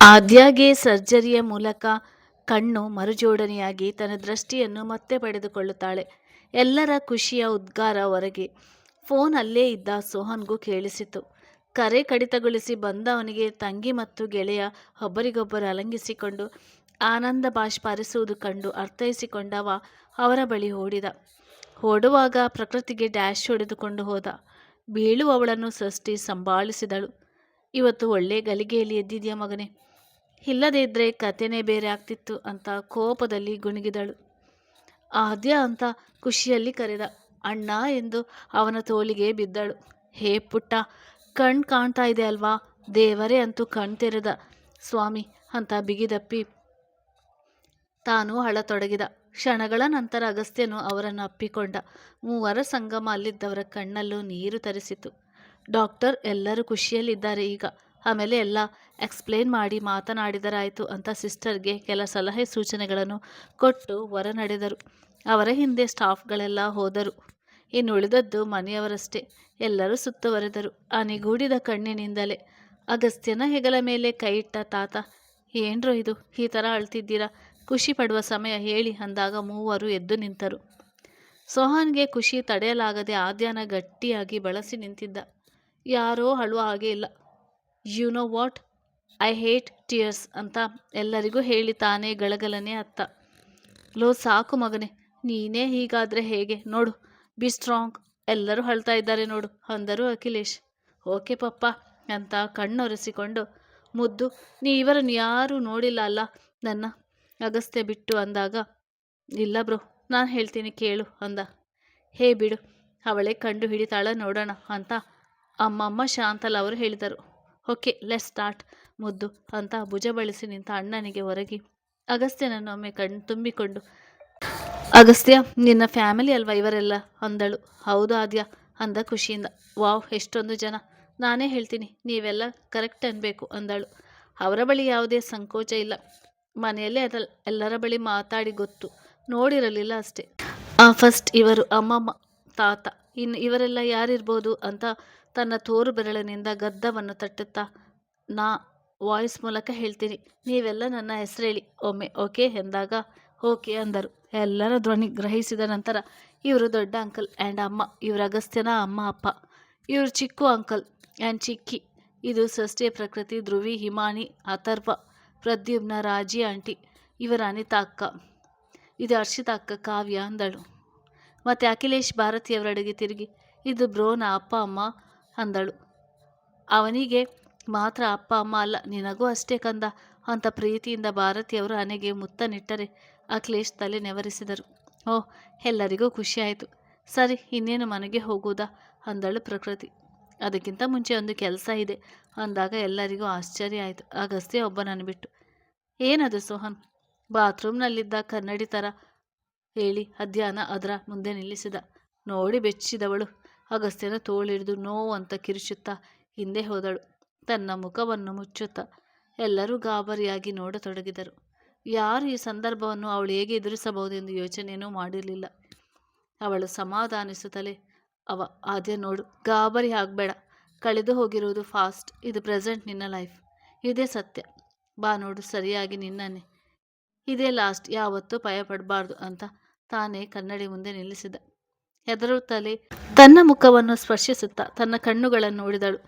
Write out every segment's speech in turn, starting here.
ಆದ್ಯಾಗೆ ಸರ್ಜರಿಯ ಮೂಲಕ ಕಣ್ಣು ಮರುಜೋಡಣೆಯಾಗಿ ತನ್ನ ದೃಷ್ಟಿಯನ್ನು ಮತ್ತೆ ಪಡೆದುಕೊಳ್ಳುತ್ತಾಳೆ. ಎಲ್ಲರ ಖುಷಿಯ ಉದ್ಗಾರ ಹೊರಗೆ. ಫೋನ್ ಅಲ್ಲೇ ಇದ್ದ ಸೋಹನ್ಗೂ ಕೇಳಿಸಿತು. ಕರೆ ಕಡಿತಗೊಳಿಸಿ ಬಂದವನಿಗೆ ತಂಗಿ ಮತ್ತು ಗೆಳೆಯ ಒಬ್ಬರಿಗೊಬ್ಬರು ಅಲಂಗಿಸಿಕೊಂಡು ಆನಂದ ಬಾಷ್ಪ ಹರಿಸುವುದು ಕಂಡು ಅರ್ಥೈಸಿಕೊಂಡವ ಅವರ ಬಳಿ ಓಡಿದ. ಓಡುವಾಗ ಪ್ರಕೃತಿಗೆ ಡ್ಯಾಶ್ ಹೊಡೆದುಕೊಂಡು ಹೋದ. ಬೀಳುವವಳನ್ನು ಸೃಷ್ಟಿ ಸಂಭಾಳಿಸಿದಳು. ಇವತ್ತು ಒಳ್ಳೆ ಗಲಿಗೆಯಲ್ಲಿ ಎದ್ದಿದ್ಯಾ ಮಗನೇ, ಇಲ್ಲದೇ ಇದ್ದರೆ ಕತೆನೇ ಬೇರೆ ಆಗ್ತಿತ್ತು ಅಂತ ಕೋಪದಲ್ಲಿ ಗುಣುಗಿದಳು. ಆದ್ಯ ಅಂತ ಖುಷಿಯಲ್ಲಿ ಕರೆದ. ಅಣ್ಣ ಎಂದು ಅವನ ತೋಳಿಗೆ ಬಿದ್ದಳು. ಹೇ ಪುಟ್ಟ, ಕಣ್ ಕಾಣ್ತಾ ಇದೆ ಅಲ್ವಾ, ದೇವರೇ ಅಂತೂ ಕಣ್ ತೆರೆದ ಸ್ವಾಮಿ ಅಂತ ಬಿಗಿದಪ್ಪಿ ತಾನು ಅಳತೊಡಗಿದ. ಕ್ಷಣಗಳ ನಂತರ ಅಗಸ್ತ್ಯನು ಅವರನ್ನು ಅಪ್ಪಿಕೊಂಡ. ಮೂವರ ಸಂಗಮ ಅಲ್ಲಿದ್ದವರ ಕಣ್ಣಲ್ಲೂ ನೀರು ತರಿಸಿತು. ಡಾಕ್ಟರ್, ಎಲ್ಲರೂ ಖುಷಿಯಲ್ಲಿದ್ದಾರೆ ಈಗ, ಆಮೇಲೆ ಎಲ್ಲ ಎಕ್ಸ್ಪ್ಲೇನ್ ಮಾಡಿ ಮಾತನಾಡಿದರಾಯಿತು ಅಂತ ಸಿಸ್ಟರ್ಗೆ ಕೆಲ ಸಲಹೆ ಸೂಚನೆಗಳನ್ನು ಕೊಟ್ಟು ಹೊರ ನಡೆದರು. ಅವರ ಹಿಂದೆ ಸ್ಟಾಫ್ಗಳೆಲ್ಲ ಹೋದರು. ಇನ್ನು ಉಳಿದದ್ದು ಮನೆಯವರಷ್ಟೇ. ಎಲ್ಲರೂ ಸುತ್ತುವರೆದರು. ಆ ನಿಗೂಡಿದ ಕಣ್ಣಿನಿಂದಲೇ. ಅಗಸ್ತ್ಯನ ಹೆಗಲ ಮೇಲೆ ಕೈ ಇಟ್ಟ ತಾತ, ಏನ್ರೋ ಇದು, ಈ ಥರ ಅಳ್ತಿದ್ದೀರಾ, ಖುಷಿ ಪಡುವ ಸಮಯ ಹೇಳಿ ಅಂದಾಗ ಮೂವರು ಎದ್ದು ನಿಂತರು. ಸೋಹನ್ಗೆ ಖುಷಿ ತಡೆಯಲಾಗದೆ ಆದ್ಯಾನ ಗಟ್ಟಿಯಾಗಿ ಬಳಸಿ ನಿಂತಿದ್ದ. ಯಾರೋ ಅಳುವ ಹಾಗೆ ಇಲ್ಲ. You know what, I hate tears ಅಂತ ಎಲ್ಲರಿಗೂ ಹೇಳಿ ತಾನೇ ಗಳಗಲನೆ ಅತ್ತ. ಲೋ ಸಾಕು ಮಗನೆ, ನೀನೇ ಹೀಗಾದರೆ ಹೇಗೆ, ನೋಡು, ಬಿ ಸ್ಟ್ರಾಂಗ್, ಎಲ್ಲರೂ ಅಳ್ತಾ ಇದ್ದಾರೆ ನೋಡು ಅಂದರು ಅಖಿಲೇಶ್. ಓಕೆ ಪಪ್ಪ ಅಂತ ಕಣ್ಣೊರೆಸಿಕೊಂಡು, ಮುದ್ದು, ನೀ ಇವರನ್ನು ಯಾರೂ ನೋಡಿಲ್ಲ ಅಲ್ಲ ನನ್ನ, ಅಗಸ್ತ್ಯ ಬಿಟ್ಟು ಅಂದಾಗ, ಇಲ್ಲ ಬ್ರೋ, ನಾನು ಹೇಳ್ತೀನಿ ಕೇಳು ಅಂದ. ಹೇ ಬಿಡು, ಅವಳೇ ಕಂಡು ಹಿಡಿತಾಳ ನೋಡೋಣ ಅಂತ ಅಮ್ಮಮ್ಮ ಶಾಂತಲ್ ಅವರು ಹೇಳಿದರು. ಓಕೆ ಲೆಟ್ ಸ್ಟಾರ್ಟ್ ಮುದ್ದು ಅಂತ ಭುಜ ಬಳಸಿ ನಿಂತ ಅಣ್ಣನಿಗೆ ಹೊರಗಿ ಅಗಸ್ತ್ಯನನ್ನು ಒಮ್ಮೆ ಕಣ್ಣು ತುಂಬಿಕೊಂಡು, ಅಗಸ್ತ್ಯ, ನಿನ್ನ ಫ್ಯಾಮಿಲಿ ಅಲ್ವಾ ಇವರೆಲ್ಲ ಅಂದಳು. ಹೌದು ಆದ್ಯ ಅಂದ ಖುಷಿಯಿಂದ. ವಾವ್, ಎಷ್ಟೊಂದು ಜನ, ನಾನೇ ಹೇಳ್ತೀನಿ, ನೀವೆಲ್ಲ ಕರೆಕ್ಟ್ ಅನ್ಬೇಕು ಅಂದಳು. ಅವರ ಬಳಿ ಯಾವುದೇ ಸಂಕೋಚ ಇಲ್ಲ. ಮನೆಯಲ್ಲೇ ಎಲ್ಲರ ಬಳಿ ಮಾತಾಡಿ ಗೊತ್ತು, ನೋಡಿರಲಿಲ್ಲ ಅಷ್ಟೇ. ಫಸ್ಟ್ ಇವರು ಅಮ್ಮಮ್ಮ, ತಾತ, ಇನ್ನು ಇವರೆಲ್ಲ ಯಾರಿರ್ಬೋದು ಅಂತ ತನ್ನ ತೋರು ಬೆರಳಿನಿಂದ ಗದ್ದವನ್ನು ತಟ್ಟುತ್ತಾ, ನಾ ವಾಯ್ಸ್ ಮೂಲಕ ಹೇಳ್ತೀನಿ, ನೀವೆಲ್ಲ ನನ್ನ ಹೆಸರು ಹೇಳಿ ಒಮ್ಮೆ, ಓಕೆ ಎಂದಾಗ ಓಕೆ ಅಂದರು. ಎಲ್ಲರ ಧ್ವನಿ ಗ್ರಹಿಸಿದ ನಂತರ, ಇವರು ದೊಡ್ಡ ಅಂಕಲ್ ಆ್ಯಂಡ್ ಅಮ್ಮ, ಇವರು ಅಗಸ್ತ್ಯನ ಅಮ್ಮ ಅಪ್ಪ, ಇವರು ಚಿಕ್ಕು ಅಂಕಲ್ ಆ್ಯಂಡ್ ಚಿಕ್ಕಿ, ಇದು ಸೃಷ್ಟಿಯ ಪ್ರಕೃತಿ, ಧ್ರುವಿ, ಹಿಮಾನಿ, ಅಥರ್ವ, ಪ್ರದ್ಯುಮ್ನ, ರಾಜಿ ಆಂಟಿ, ಇವರ ಅನಿತಾ ಅಕ್ಕ, ಇದು ಹರ್ಷಿತಾ ಅಕ್ಕ, ಕಾವ್ಯ ಅಂದಳು. ಮತ್ತು ಅಖಿಲೇಶ್ ಭಾರತಿಯವರಡೆಗೆ ತಿರುಗಿ, ಇದು ಬ್ರೋನ ಅಪ್ಪ ಅಮ್ಮ ಅಂದಳು. ಅವನಿಗೆ ಮಾತ್ರ ಅಪ್ಪ ಅಮ್ಮ ಅಲ್ಲ, ನಿನಗೂ ಅಷ್ಟೇ ಕಂದ ಅಂತ ಪ್ರೀತಿಯಿಂದ ಭಾರತಿಯವರು ಹಣೆಗೆ ಮುತ್ತನಿಟ್ಟರೆ ಅಖಿಲೇಶ್ ತಲೆ ನೆವರಿಸಿದರು. ಓಹ್, ಎಲ್ಲರಿಗೂ ಖುಷಿಯಾಯಿತು. ಸರಿ, ಇನ್ನೇನು ಮನೆಗೆ ಹೋಗುವುದಾ ಅಂದಳು ಪ್ರಕೃತಿ. ಅದಕ್ಕಿಂತ ಮುಂಚೆ ಒಂದು ಕೆಲಸ ಇದೆ ಅಂದಾಗ ಎಲ್ಲರಿಗೂ ಆಶ್ಚರ್ಯ ಆಯಿತು, ಅಗಸ್ತ್ಯ ಒಬ್ಬನನ್ನು ಬಿಟ್ಟು. ಏನದು ಸೋಹನ್? ಬಾತ್ರೂಮ್ನಲ್ಲಿದ್ದ ಕನ್ನಡಿ ಥರ ಹೇಳಿ ಅಧ್ಯಾನ ಅದರ ಮುಂದೆ ನಿಲ್ಲಿಸಿದ. ನೋಡಿ ಬೆಚ್ಚಿದವಳು ಅಗಸ್ತ್ಯನ ತೋಳಿಡಿದು ನೋವು ಅಂತ ಕಿರುಚುತ್ತಾ ಹಿಂದೆ ಹೋದಳು, ತನ್ನ ಮುಖವನ್ನು ಮುಚ್ಚುತ್ತಾ. ಎಲ್ಲರೂ ಗಾಬರಿಯಾಗಿ ನೋಡತೊಡಗಿದರು. ಯಾರು ಈ ಸಂದರ್ಭವನ್ನು ಅವಳು ಹೇಗೆ ಎದುರಿಸಬಹುದೆಂದು ಯೋಚನೆಯೂ ಮಾಡಿರಲಿಲ್ಲ. ಅವಳು ಸಮಾಧಾನಿಸುತ್ತಲೇ, ಆದ್ಯ ನೋಡು, ಗಾಬರಿ ಆಗಬೇಡ, ಕಳೆದು ಹೋಗಿರುವುದು ಫಾಸ್ಟ್, ಇದು ಪ್ರೆಸೆಂಟ್, ನಿನ್ನ ಲೈಫ್, ಇದೇ ಸತ್ಯ, ಬಾ ನೋಡು ಸರಿಯಾಗಿ ನಿನ್ನನ್ನೇ, ಇದೇ ಲಾಸ್ಟ್, ಯಾವತ್ತೂ ಭಯಪಡಬಾರ್ದು ಅಂತ ತಾನೇ ಕನ್ನಡಿ ಮುಂದೆ ನಿಲ್ಲಿಸಿದ. ಹೆದರುತ್ತಲೇ ತನ್ನ ಮುಖವನ್ನು ಸ್ಪರ್ಶಿಸುತ್ತಾ ತನ್ನ ಕಣ್ಣುಗಳನ್ನು ನೋಡಿದಳು.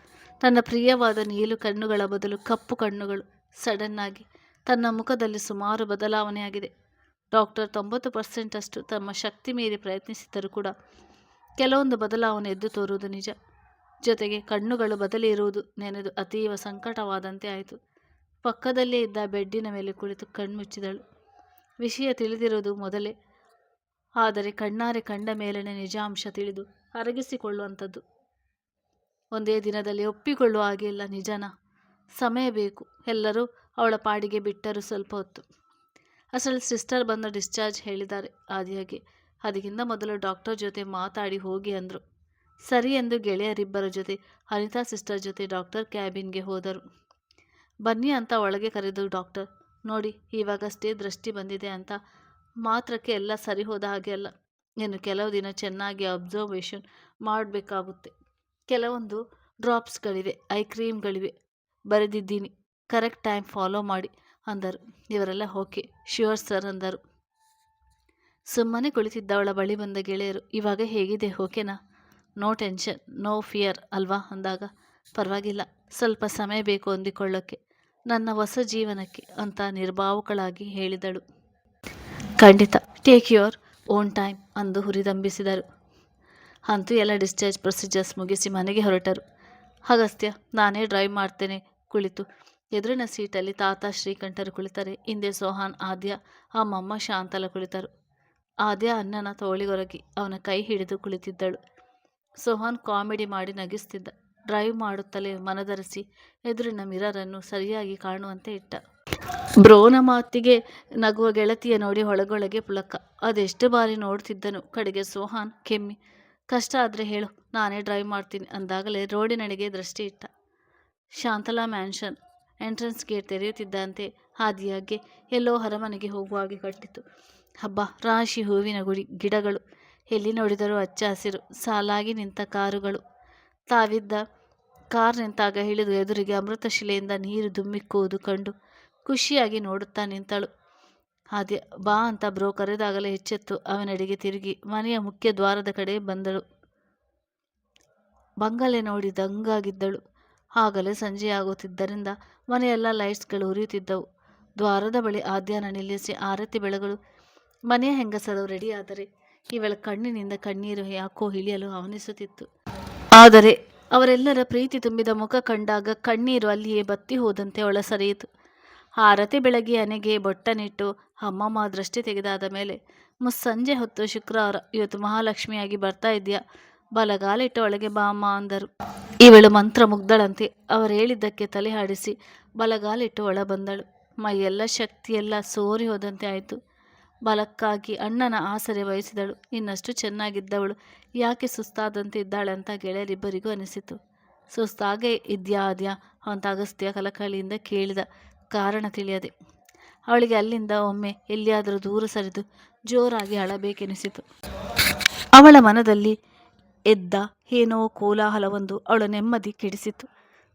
ತನ್ನ ಪ್ರಿಯವಾದ ನೀಲು ಕಣ್ಣುಗಳ ಬದಲು ಕಪ್ಪು ಕಣ್ಣುಗಳು. ಸಡನ್ನಾಗಿ ತನ್ನ ಮುಖದಲ್ಲಿ ಸುಮಾರು ಬದಲಾವಣೆಯಾಗಿದೆ. ಡಾಕ್ಟರ್ 90% ಅಷ್ಟು ತಮ್ಮ ಶಕ್ತಿ ಮೀರಿ ಪ್ರಯತ್ನಿಸಿದ್ದರೂ ಕೂಡ ಕೆಲವೊಂದು ಬದಲಾವಣೆ ಎದ್ದು ತೋರುವುದು ನಿಜ. ಜೊತೆಗೆ ಕಣ್ಣುಗಳು ಬದಲಿರುವುದು ನೆನೆದು ಅತೀವ ಸಂಕಟವಾದಂತೆ ಆಯಿತು. ಪಕ್ಕದಲ್ಲೇ ಇದ್ದ ಬೆಡ್ಡಿನ ಮೇಲೆ ಕುಳಿತು ಕಣ್ಮುಚ್ಚಿದಳು. ವಿಷಯ ತಿಳಿದಿರುವುದು ಮೊದಲೇ, ಆದರೆ ಕಣ್ಣಾರೆ ಕಂಡ ಮೇಲನೆ ನಿಜಾಂಶ ತಿಳಿದು ಅರಗಿಸಿಕೊಳ್ಳುವಂಥದ್ದು ಒಂದೇ ದಿನದಲ್ಲಿ ಒಪ್ಪಿಕೊಳ್ಳುವ ಹಾಗೆ ಇಲ್ಲ. ನಿಜನಾ? ಸಮಯ ಬೇಕು. ಎಲ್ಲರೂ ಅವಳ ಪಾಡಿಗೆ ಬಿಟ್ಟರು. ಸ್ವಲ್ಪ ಹೊತ್ತು ಅಸಲು ಸಿಸ್ಟರ್ ಬಂದು ಡಿಸ್ಚಾರ್ಜ್ ಹೇಳಿದ್ದಾರೆ ಆದ್ಯಾಗೆ. ಅದಕ್ಕಿಂತ ಮೊದಲು ಡಾಕ್ಟರ್ ಜೊತೆ ಮಾತಾಡಿ ಹೋಗಿ ಅಂದರು. ಸರಿ ಎಂದು ಗೆಳೆಯರಿಬ್ಬರ ಜೊತೆ ಅನಿತಾ ಸಿಸ್ಟರ್ ಜೊತೆ ಡಾಕ್ಟರ್ ಕ್ಯಾಬಿನ್ಗೆ ಹೋದರು. ಬನ್ನಿ ಅಂತ ಒಳಗೆ ಕರೆದು ಡಾಕ್ಟರ್, ನೋಡಿ, ಇವಾಗಷ್ಟೇ ದೃಷ್ಟಿ ಬಂದಿದೆ ಅಂತ ಮಾತ್ರಕ್ಕೆ ಎಲ್ಲ ಸರಿ ಹೋದ ಹಾಗೆ ಅಲ್ಲ, ಇನ್ನು ಕೆಲವು ದಿನ ಚೆನ್ನಾಗಿ ಅಬ್ಸರ್ವೇಷನ್ ಮಾಡಬೇಕಾಗುತ್ತೆ. ಕೆಲವೊಂದು ಡ್ರಾಪ್ಸ್ಗಳಿವೆ, ಐ ಕ್ರೀಮ್ಗಳಿವೆ, ಬರೆದಿದ್ದೀನಿ, ಕರೆಕ್ಟ್ ಟೈಮ್ ಫಾಲೋ ಮಾಡಿ ಅಂದರು. ಇವರೆಲ್ಲ ಓಕೆ ಶ್ಯೂರ್ ಸರ್ ಅಂದರು. ಸುಮ್ಮನೆ ಕುಳಿತಿದ್ದವಳ ಬಳಿ ಬಂದ ಗೆಳೆಯರು, ಇವಾಗ ಹೇಗಿದೆ, ಓಕೆನಾ? ನೋ ಟೆನ್ಷನ್, ನೋ ಫಿಯರ್ ಅಲ್ವಾ ಅಂದಾಗ, ಪರವಾಗಿಲ್ಲ, ಸ್ವಲ್ಪ ಸಮಯ ಬೇಕು ಹೊಂದಿಕೊಳ್ಳೋಕ್ಕೆ, ನನ್ನ ಹೊಸ ಜೀವನಕ್ಕೆ ಅಂತ ನಿರ್ಭಾವುಕಳಾಗಿ ಹೇಳಿದಳು. ಖಂಡಿತ, ಟೇಕ್ ಯುವರ್ ಓನ್ ಟೈಮ್ ಅಂದು ಹುರಿದಂಬಿಸಿದರು. ಅಂತೂ ಎಲ್ಲ ಡಿಸ್ಚಾರ್ಜ್ ಪ್ರೊಸೀಜರ್ಸ್ ಮುಗಿಸಿ ಮನೆಗೆ ಹೊರಟರು. ಅಗಸ್ತ್ಯ, ನಾನೇ ಡ್ರೈವ್ ಮಾಡ್ತೇನೆ ಕುಳಿತು. ಎದುರಿನ ಸೀಟಲ್ಲಿ ತಾತ ಶ್ರೀಕಂಠರು ಕುಳಿತರೆ, ಹಿಂದೆ ಸೋಹಾನ್, ಆದ್ಯ, ಅಮ್ಮಮ್ಮ ಶಾಂತಲ ಕುಳಿತರು. ಆದ್ಯ ಅಣ್ಣನ ತೋಳಿಗೊರಗಿ ಅವನ ಕೈ ಹಿಡಿದು ಕುಳಿತಿದ್ದಳು. ಸೋಹಾನ್ ಕಾಮಿಡಿ ಮಾಡಿ ನಗಿಸ್ತಿದ್ದ. ಡ್ರೈವ್ ಮಾಡುತ್ತಲೇ ಮನದರಿಸಿ ಎದುರಿನ ಮಿರರನ್ನು ಸರಿಯಾಗಿ ಕಾಣುವಂತೆ ಇಟ್ಟ. ಬ್ರೋನ ಮಾತಿಗೆ ನಗುವ ಗೆಳತಿಯ ನೋಡಿ ಒಳಗೊಳಗೆ ಪುಳಕ. ಅದೆಷ್ಟು ಬಾರಿ ನೋಡ್ತಿದ್ದನು. ಕಡೆಗೆ ಸೋಹಾನ್ ಕೆಮ್ಮಿ, ಕಷ್ಟ ಆದರೆ ಹೇಳು, ನಾನೇ ಡ್ರೈವ್ ಮಾಡ್ತೀನಿ ಅಂದಾಗಲೇ ರೋಡಿನಡೆಗೆ ದೃಷ್ಟಿ ಇಟ್ಟ. ಶಾಂತಲಾ ಮ್ಯಾನ್ಷನ್ ಎಂಟ್ರೆನ್ಸ್ ಗೇಟ್ ತೆರೆಯುತ್ತಿದ್ದಂತೆ ಆದಿಯಾಗೆ ಎಲ್ಲೋ ಅರಮನೆಗೆ ಹೋಗುವಾಗೆ ಕಟ್ಟಿತು. ಹಬ್ಬ, ರಾಶಿ ಹೂವಿನ ಗಿಡಗಳು, ಎಲ್ಲಿ ನೋಡಿದರೂ ಹಚ್ಚ ಹಸಿರು, ಸಾಲಾಗಿ ನಿಂತ ಕಾರುಗಳು. ತಾವಿದ್ದ ಕಾರ್ ನಿಂತಾಗ ಇಳಿದು ಎದುರಿಗೆ ಅಮೃತಶಿಲೆಯಿಂದ ನೀರು ಧುಮ್ಮಿಕ್ಕುವುದು ಕಂಡು ಖುಷಿಯಾಗಿ ನೋಡುತ್ತಾ ನಿಂತಳು. ಆದ್ಯ, ಬಾ ಅಂತ ಬ್ರೋ ಕರೆದಾಗಲೇ ಎಚ್ಚೆತ್ತು ಅವನೆಡೆಗೆ ತಿರುಗಿ ಮನೆಯ ಮುಖ್ಯ ದ್ವಾರದ ಕಡೆ ಬಂದಳು. ಬಂಗಲೆ ನೋಡಿ ದಂಗಾಗಿದ್ದಳು. ಆಗಲೇ ಸಂಜೆಯಾಗುತ್ತಿದ್ದರಿಂದ ಮನೆಯೆಲ್ಲ ಲೈಟ್ಸ್ಗಳು ಉರಿಯುತ್ತಿದ್ದವು. ದ್ವಾರದ ಬಳಿ ಆದ್ಯನ ನಿಲ್ಲಿಸಿ ಆರತಿ ಬೆಳಗಲು ಮನೆಯ ಹೆಂಗಸರು ರೆಡಿಯಾದರೆ ಇವಳ ಕಣ್ಣಿನಿಂದ ಕಣ್ಣೀರು ಯಾಕೋ ಇಳಿಯಲು ಅವನಿಸುತ್ತಿತ್ತು. ಆದರೆ ಅವರೆಲ್ಲರ ಪ್ರೀತಿ ತುಂಬಿದ ಮುಖ ಕಂಡಾಗ ಕಣ್ಣೀರು ಅಲ್ಲಿಯೇ ಬತ್ತಿ ಹೋದಂತೆ ಒಳ ಸರಿಯಿತು. ಆರತಿ ಬೆಳಗಿ ಹಣೆಗೆ ಬೊಟ್ಟನಿಟ್ಟು ಅಮ್ಮಮ್ಮ ದೃಷ್ಟಿ ತೆಗೆದಾದ ಮೇಲೆ, ಮುಸ್ಸಂಜೆ ಹೊತ್ತು ಶುಕ್ರವಾರ, ಇವತ್ತು ಮಹಾಲಕ್ಷ್ಮಿಯಾಗಿ ಬರ್ತಾ ಇದೆಯಾ, ಬಲಗಾಲಿಟ್ಟು ಒಳಗೆ ಬಾ ಅಮ್ಮ ಅಂದರು. ಇವಳು ಮಂತ್ರ ಮುಗ್ಧಳಂತೆ ಅವರು ಹೇಳಿದ್ದಕ್ಕೆ ತಲೆ ಆಡಿಸಿ ಬಲಗಾಲಿಟ್ಟು ಒಳ ಬಂದಳು. ಮೈಯೆಲ್ಲ ಶಕ್ತಿಯೆಲ್ಲ ಸೋರಿ ಹೋದಂತೆ ಆಯಿತು. ಬಲಕ್ಕಾಗಿ ಅಣ್ಣನ ಆಸರೆ ವಹಿಸಿದಳು. ಇನ್ನಷ್ಟು ಚೆನ್ನಾಗಿದ್ದವಳು ಯಾಕೆ ಸುಸ್ತಾದಂತೆ ಇದ್ದಾಳೆ ಅಂತ ಗೆಳೆಯರಿಬ್ಬರಿಗೂ ಅನಿಸಿತು. ಸುಸ್ತಾಗೇ ಇದ್ಯಾ ಆದ್ಯಾ ಅಂತ ಅಗಸ್ತ್ಯ ಕಲಕಳಿಯಿಂದ ಕೇಳಿದ, ಕಾರಣ ತಿಳಿಯದೆ. ಅವಳಿಗೆ ಅಲ್ಲಿಂದ ಒಮ್ಮೆ ಎಲ್ಲಿಯಾದರೂ ದೂರ ಸರಿದು ಜೋರಾಗಿ ಅಳಬೇಕೆನಿಸಿತು. ಅವಳ ಮನದಲ್ಲಿ ಎದ್ದ ಏನೋ ಕೋಲಾಹಲವೊಂದು ಅವಳ ನೆಮ್ಮದಿ ಕೆಡಿಸಿತು.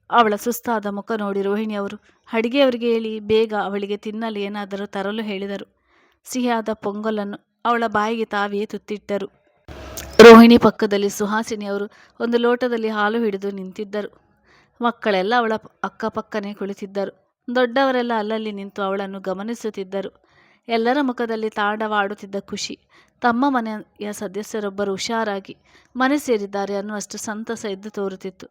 ಅವಳ ಸುಸ್ತಾದ ಮುಖ ನೋಡಿ ರೋಹಿಣಿಯವರು ಅಡಿಗೆಯವರಿಗೆ ಹೇಳಿ ಬೇಗ ಅವಳಿಗೆ ತಿನ್ನಲು ಏನಾದರೂ ತರಲು ಹೇಳಿದರು. ಸಿಹಿಯಾದ ಪೊಂಗಲನ್ನು ಅವಳ ಬಾಯಿಗೆ ತಾವೇ ತುತ್ತಿಟ್ಟರು. ರೋಹಿಣಿ ಪಕ್ಕದಲ್ಲಿ ಸುಹಾಸಿನಿಯವರು ಒಂದು ಲೋಟದಲ್ಲಿ ಹಾಲು ಹಿಡಿದು ನಿಂತಿದ್ದರು. ಮಕ್ಕಳೆಲ್ಲ ಅವಳ ಅಕ್ಕಪಕ್ಕನೆ ಕುಳಿತಿದ್ದರು. ದೊಡ್ಡವರೆಲ್ಲ ಅಲ್ಲಲ್ಲಿ ನಿಂತು ಅವಳನ್ನು ಗಮನಿಸುತ್ತಿದ್ದರು. ಎಲ್ಲರ ಮುಖದಲ್ಲಿ ತಾಂಡವಾಡುತ್ತಿದ್ದ ಖುಷಿ. ತಮ್ಮ ಮನೆಯ ಸದಸ್ಯರೊಬ್ಬರು ಹುಷಾರಾಗಿ ಮನೆ ಸೇರಿದ್ದಾರೆ ಅನ್ನುವಷ್ಟು ಸಂತಸ ಎದ್ದು ತೋರುತ್ತಿತ್ತು.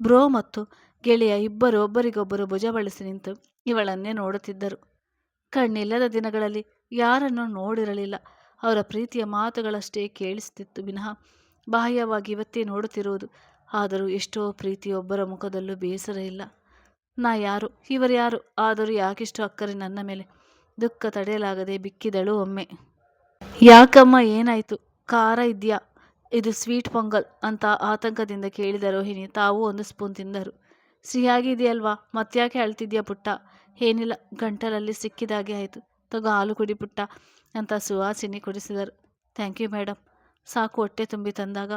ಬ್ರೋ ಮತ್ತು ಗೆಳೆಯ ಇಬ್ಬರು ಒಬ್ಬರಿಗೊಬ್ಬರು ಭುಜ ಬಳಸಿ ನಿಂತು ಇವಳನ್ನೇ ನೋಡುತ್ತಿದ್ದರು. ಕಣ್ಣಿಲ್ಲದ ದಿನಗಳಲ್ಲಿ ಯಾರನ್ನು ನೋಡಿರಲಿಲ್ಲ. ಅವರ ಪ್ರೀತಿಯ ಮಾತುಗಳಷ್ಟೇ ಕೇಳಿಸುತ್ತಿತ್ತು ವಿನಃ ಬಾಹ್ಯವಾಗಿ ಇವತ್ತೇ ನೋಡುತ್ತಿರುವುದು. ಆದರೂ ಎಷ್ಟೋ ಪ್ರೀತಿ ಒಬ್ಬರ ಮುಖದಲ್ಲೂ ಬೇಸರ ಇಲ್ಲ. ನಾ ಯಾರು, ಇವರ್ಯಾರು, ಆದರೂ ಯಾಕಿಷ್ಟು ಅಕ್ಕರೆ ನನ್ನ ಮೇಲೆ? ದುಃಖ ತಡೆಯಲಾಗದೆ ಬಿಕ್ಕಿದಳು ಒಮ್ಮೆ. ಯಾಕಮ್ಮ, ಏನಾಯಿತು? ಖಾರ ಇದೆಯಾ? ಇದು ಸ್ವೀಟ್ ಪೊಂಗಲ್ ಅಂತ ಆತಂಕದಿಂದ ಕೇಳಿದ ರೋಹಿಣಿ ತಾವು ಒಂದು ಸ್ಪೂನ್ ತಿಂದರು. ಸಿಹಿಯಾಗಿ ಇದೆಯಲ್ವಾ? ಮತ್ತ್ಯಾಕೆ ಅಳ್ತಿದ್ಯಾ ಪುಟ್ಟ? ಏನಿಲ್ಲ, ಗಂಟಲಲ್ಲಿ ಸಿಕ್ಕಿದಾಗೆ ಆಯಿತು. ತಗೋ ಹಾಲು ಕುಡಿ ಪುಟ್ಟ ಅಂತ ಸುಹಾಸಿನಿ ಕುಡಿಸಿದರು. Thank you madam. ಸಾಕು, ಹೊಟ್ಟೆ ತುಂಬಿ ತಂದಾಗ.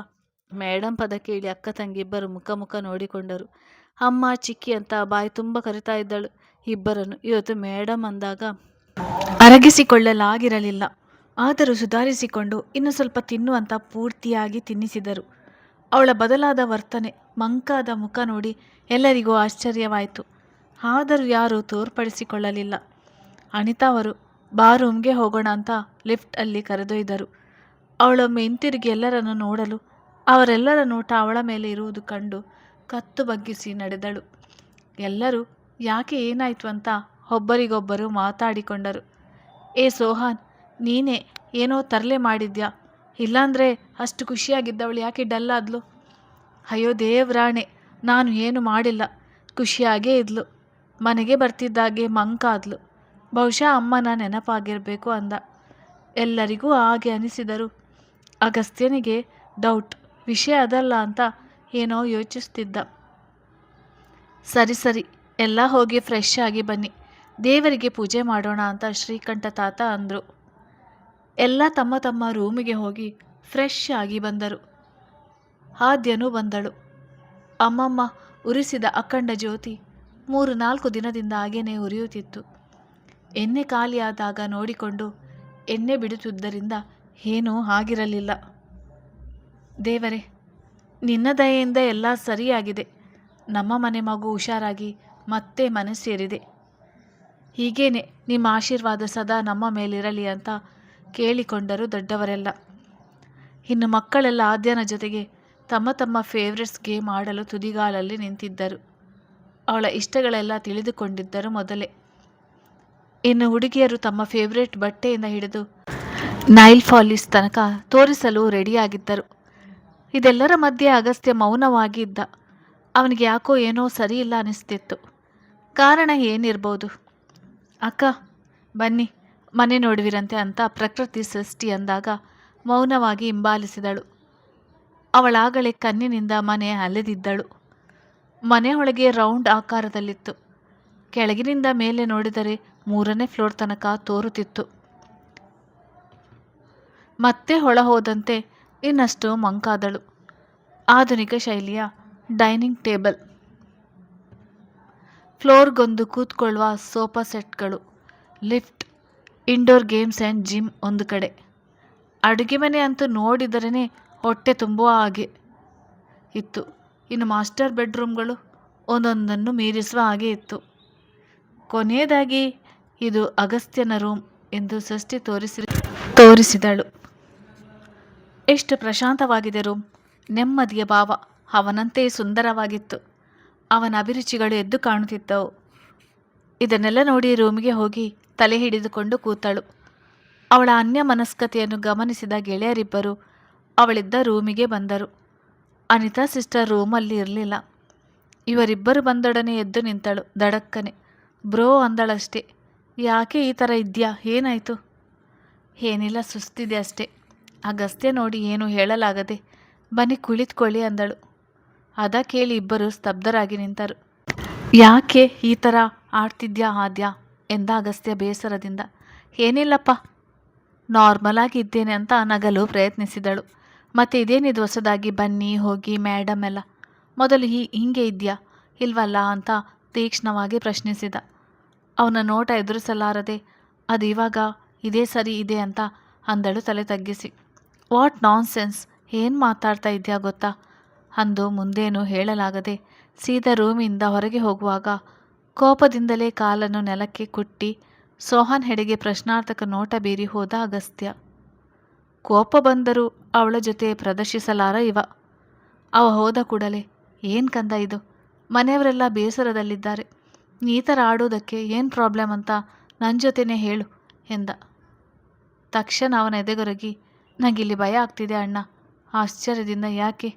ಮೇಡಮ್ ಪದ ಕೇಳಿ ಅಕ್ಕ ತಂಗಿ ಇಬ್ಬರು ಮುಖ ನೋಡಿಕೊಂಡರು. ಅಮ್ಮ ಚಿಕ್ಕಿ ಅಂತ ಬಾಯಿ ತುಂಬ ಕರಿತಾ ಇದ್ದಳು ಇಬ್ಬರನ್ನು. ಇವತ್ತು ಮೇಡಮ್ ಅಂದಾಗ ಅರಗಿಸಿಕೊಳ್ಳಲಾಗಿರಲಿಲ್ಲ. ಆದರೂ ಸುಧಾರಿಸಿಕೊಂಡು ಇನ್ನು ಸ್ವಲ್ಪ ತಿನ್ನು ಅಂತ ಪೂರ್ತಿಯಾಗಿ ತಿನ್ನಿಸಿದರು. ಅವಳ ಬದಲಾದ ವರ್ತನೆ, ಮಂಕಾದ ಮುಖ ನೋಡಿ ಎಲ್ಲರಿಗೂ ಆಶ್ಚರ್ಯವಾಯಿತು. ಆದರೂ ಯಾರೂ ತೋರ್ಪಡಿಸಿಕೊಳ್ಳಲಿಲ್ಲ. ಅನಿತಾ ಅವರು ಬಾ ರೂಮ್ಗೆ ಹೋಗೋಣ ಅಂತ ಲಿಫ್ಟಲ್ಲಿ ಕರೆದೊಯ್ದರು. ಅವಳೊಮ್ಮೆ ಹಿಂತಿರುಗಿ ಎಲ್ಲರನ್ನು ನೋಡಲು ಅವರೆಲ್ಲರ ನೋಟ ಅವಳ ಮೇಲೆ ಇರುವುದು ಕಂಡು ಕತ್ತು ಬಗ್ಗಿಸಿ ನಡೆದಳು. ಎಲ್ಲರೂ ಯಾಕೆ, ಏನಾಯಿತು ಅಂತ ಒಬ್ಬರಿಗೊಬ್ಬರು ಮಾತಾಡಿಕೊಂಡರು. ಏ ಸೋಹಾನ್, ನೀನೇ ಏನೋ ತರಲೆ ಮಾಡಿದ್ಯಾ? ಇಲ್ಲಾಂದರೆ ಅಷ್ಟು ಖುಷಿಯಾಗಿದ್ದವಳು ಯಾಕೆ ಡಲ್ಲಾದ್ಲು? ಅಯ್ಯೋ ದೇವ್ರಾಣೆ, ನಾನು ಏನು ಮಾಡಿಲ್ಲ, ಖುಷಿಯಾಗೇ ಇದ್ಲು. ಮನೆಗೆ ಬರ್ತಿದ್ದಾಗೆ ಮಂಕಾದ್ಲು. ಬಹುಶಃ ಅಮ್ಮನ ನೆನಪಾಗಿರಬೇಕು ಅಂದ. ಎಲ್ಲರಿಗೂ ಹಾಗೆ ಅನಿಸಿದರು. ಅಗಸ್ತ್ಯನಿಗೆ ಡೌಟ್. ವಿಷಯ ಅದಲ್ಲ ಅಂತ ಏನೋ ಯೋಚಿಸ್ತಿದ್ದ. ಸರಿ, ಎಲ್ಲ ಹೋಗಿ ಫ್ರೆಶ್ ಆಗಿ ಬನ್ನಿ, ದೇವರಿಗೆ ಪೂಜೆ ಮಾಡೋಣ ಅಂತ ಶ್ರೀಕಂಠ ತಾತ ಅಂದರು. ಎಲ್ಲ ತಮ್ಮ ತಮ್ಮ ರೂಮಿಗೆ ಹೋಗಿ ಫ್ರೆಶ್ ಆಗಿ ಬಂದರು. ಆದ್ಯನೂ ಬಂದಳು. ಅಮ್ಮಮ್ಮ ಉರಿಸಿದ ಅಖಂಡ ಜ್ಯೋತಿ 3-4 ದಿನದಿಂದ ಹಾಗೇನೆ ಉರಿಯುತ್ತಿತ್ತು. ಎಣ್ಣೆ ಖಾಲಿಯಾದಾಗ ನೋಡಿಕೊಂಡು ಎಣ್ಣೆ ಬಿಡುತ್ತಿದ್ದರಿಂದ ಏನೂ ಆಗಿರಲಿಲ್ಲ. ದೇವರೇ, ನಿನ್ನ ದಯೆಯಿಂದ ಎಲ್ಲ ಸರಿಯಾಗಿದೆ. ನಮ್ಮ ಮನೆ ಮಗು ಹುಷಾರಾಗಿ ಮತ್ತೆ ಮನೆ ಸೇರಿದೆ. ಹೀಗೇನೆ ನಿಮ್ಮ ಆಶೀರ್ವಾದ ಸದಾ ನಮ್ಮ ಮೇಲಿರಲಿ ಅಂತ ಕೇಳಿಕೊಂಡರು ದೊಡ್ಡವರೆಲ್ಲ. ಇನ್ನು ಮಕ್ಕಳೆಲ್ಲ ಆದ್ಯನ ಜೊತೆಗೆ ತಮ್ಮ ತಮ್ಮ ಫೇವ್ರೆಟ್ಸ್ ಗೇಮ್ ಆಡಲು ತುದಿಗಾಲಲ್ಲಿ ನಿಂತಿದ್ದರು. ಅವಳ ಇಷ್ಟಗಳೆಲ್ಲ ತಿಳಿದುಕೊಂಡಿದ್ದರು ಮೊದಲೇ. ಇನ್ನು ಹುಡುಗಿಯರು ತಮ್ಮ ಫೇವ್ರೆಟ್ ಬಟ್ಟೆಯಿಂದ ಹಿಡಿದು ನೈಲ್ ಪಾಲಿಶ್ ತನಕ ತೋರಿಸಲು ರೆಡಿಯಾಗಿದ್ದರು. ಇದೆಲ್ಲರ ಮಧ್ಯೆ ಅಗಸ್ತ್ಯ ಮೌನವಾಗಿ ಇದ್ದ. ಅವನಿಗೆ ಯಾಕೋ ಏನೋ ಸರಿಯಿಲ್ಲ ಅನಿಸ್ತಿತ್ತು. ಕಾರಣ ಏನಿರ್ಬೋದು? ಅಕ್ಕ ಬನ್ನಿ, ಮನೆ ನೋಡುವಿರಂತೆ ಅಂತ ಪ್ರಕೃತಿ ಸೃಷ್ಟಿ ಅಂದಾಗ ಮೌನವಾಗಿ ಹಿಂಬಾಲಿಸಿದಳು. ಅವಳಾಗಲೇ ಕಣ್ಣಿನಿಂದ ಮನೆ ಅಲೆದಿದ್ದಳು. ಮನೆಯೊಳಗೆ ರೌಂಡ್ ಆಕಾರದಲ್ಲಿತ್ತು. ಕೆಳಗಿನಿಂದ ಮೇಲೆ ನೋಡಿದರೆ 3ನೇ ಫ್ಲೋರ್ ತನಕ ತೋರುತ್ತಿತ್ತು. ಮತ್ತೆ ಹೊಳ ಹೋದಂತೆ ಇನ್ನಷ್ಟು ಮಂಕಾದಳು. ಆಧುನಿಕ ಶೈಲಿಯ ಡೈನಿಂಗ್ ಟೇಬಲ್, ಫ್ಲೋರ್ಗೊಂದು ಕೂತ್ಕೊಳ್ಳುವ ಸೋಫಾ ಸೆಟ್ಗಳು, lift, indoor games and gym ಒಂದು ಕಡೆ. ಅಡುಗೆ ಮನೆ ಅಂತೂ ನೋಡಿದರೇ ಹೊಟ್ಟೆ ತುಂಬುವ ಹಾಗೆ ಇತ್ತು. ಇನ್ನು ಮಾಸ್ಟರ್ ಬೆಡ್ರೂಮ್ಗಳು ಒಂದೊಂದನ್ನು ಮೀರಿಸುವ ಹಾಗೆ ಇತ್ತು. ಕೊನೆಯದಾಗಿ ಇದು ಅಗಸ್ತ್ಯನ ರೂಮ್ ಎಂದು ಸೃಷ್ಟಿ ತೋರಿಸಿದಳು. ಎಷ್ಟು ಪ್ರಶಾಂತವಾಗಿದೆ ರೂಮ್. ನೆಮ್ಮದಿಯ ಭಾವ ಅವನಂತೆಯೇ ಸುಂದರವಾಗಿತ್ತು. ಅವನ ಅಭಿರುಚಿಗಳು ಎದ್ದು ಕಾಣುತ್ತಿದ್ದವು. ಇದನ್ನೆಲ್ಲ ನೋಡಿ ರೂಮಿಗೆ ಹೋಗಿ ತಲೆ ಹಿಡಿದುಕೊಂಡು ಕೂತಳು. ಅವಳ ಅನ್ಯಮನಸ್ಕತೆಯನ್ನು ಗಮನಿಸಿದ ಗೆಳೆಯರಿಬ್ಬರು ಅವಳಿದ್ದ ರೂಮಿಗೆ ಬಂದರು. ಅನಿತಾ ಸಿಸ್ಟರ್ ರೂಮಲ್ಲಿ ಇರಲಿಲ್ಲ. ಇವರಿಬ್ಬರು ಬಂದೊಡನೆ ಎದ್ದು ನಿಂತಳು. ದಡಕ್ಕನೆ ಬ್ರೋ ಅಂದಳಷ್ಟೇ. ಯಾಕೆ ಈ ಥರ ಇದ್ಯಾ? ಏನಾಯಿತು? ಏನಿಲ್ಲ, ಸುಸ್ತಿದೆ ಅಷ್ಟೇ. ಅಗಸ್ತ್ಯ ನೋಡಿ ಏನು ಹೇಳಲಾಗದೆ ಬನ್ನಿ ಕುಳಿತುಕೊಳ್ಳಿ ಅಂದಳು. ಅದ ಕೇಳಿ ಇಬ್ಬರು ಸ್ತಬ್ಧರಾಗಿ ನಿಂತರು. ಯಾಕೆ ಈ ಥರ ಆಡ್ತಿದ್ಯಾ ಆದ್ಯಾ ಎಂದ ಅಗಸ್ತ್ಯ ಬೇಸರದಿಂದ. ಏನಿಲ್ಲಪ್ಪ, ನಾರ್ಮಲ್ ಆಗಿ ಇದ್ದೇನೆ ಅಂತ ನಗಲು ಪ್ರಯತ್ನಿಸಿದಳು. ಮತ್ತೆ ಇದೇನಿದು ಹೊಸದಾಗಿ ಬನ್ನಿ ಹೋಗಿ ಮೇಡಮ್ ಎಲ್ಲ? ಮೊದಲು ಹಿಂಗೆ ಇದೆಯಾ ಇಲ್ವಲ್ಲ ಅಂತ ತೀಕ್ಷ್ಣವಾಗಿ ಪ್ರಶ್ನಿಸಿದ. ಅವನ ನೋಟ ಎದುರಿಸಲಾರದೆ ಅದು ಇವಾಗ ಇದೇ ಸರಿ ಇದೆ ಅಂತ ಅಂದಳು ತಲೆ ತಗ್ಗಿಸಿ. ವಾಟ್ ನಾನ್ ಸೆನ್ಸ್, ಏನು ಮಾತಾಡ್ತಾ ಇದೆಯಾ ಗೊತ್ತಾ ಅಂದು ಮುಂದೇನು ಹೇಳಲಾಗದೆ ಸೀದಾ ರೂಮಿಂದ ಹೊರಗೆ ಹೋಗುವಾಗ ಕೋಪದಿಂದಲೇ ಕಾಲನ್ನು ನೆಲಕ್ಕೆ ಕುಟ್ಟಿ ಸೋಹನ್ ಹೆಡೆಗೆ ಪ್ರಶ್ನಾರ್ಥಕ ನೋಟ ಬೀರಿ ಹೋದ ಅಗಸ್ತ್ಯ. ಕೋಪ ಬಂದರೂ ಅವಳ ಜೊತೆ ಪ್ರದರ್ಶಿಸಲಾರ ಇವ. ಅವ ಹೋದ ಕೂಡಲೇ, ಏನು ಕಂದ ಇದು, ಮನೆಯವರೆಲ್ಲ ಬೇಸರದಲ್ಲಿದ್ದಾರೆ, ಈ ಥರ ಆಡೋದಕ್ಕೆ ಏನು ಪ್ರಾಬ್ಲಮ್ ಅಂತ ನನ್ನ ಜೊತೆನೇ ಹೇಳು ಎಂದ. ತಕ್ಷಣ ಅವನ ಎದೆಗೊರಗಿ, ನನಗಿಲ್ಲಿ ಭಯ ಆಗ್ತಿದೆ ಅಣ್ಣ. ಆಶ್ಚರ್ಯದಿಂದ, ಯಾಕೆ?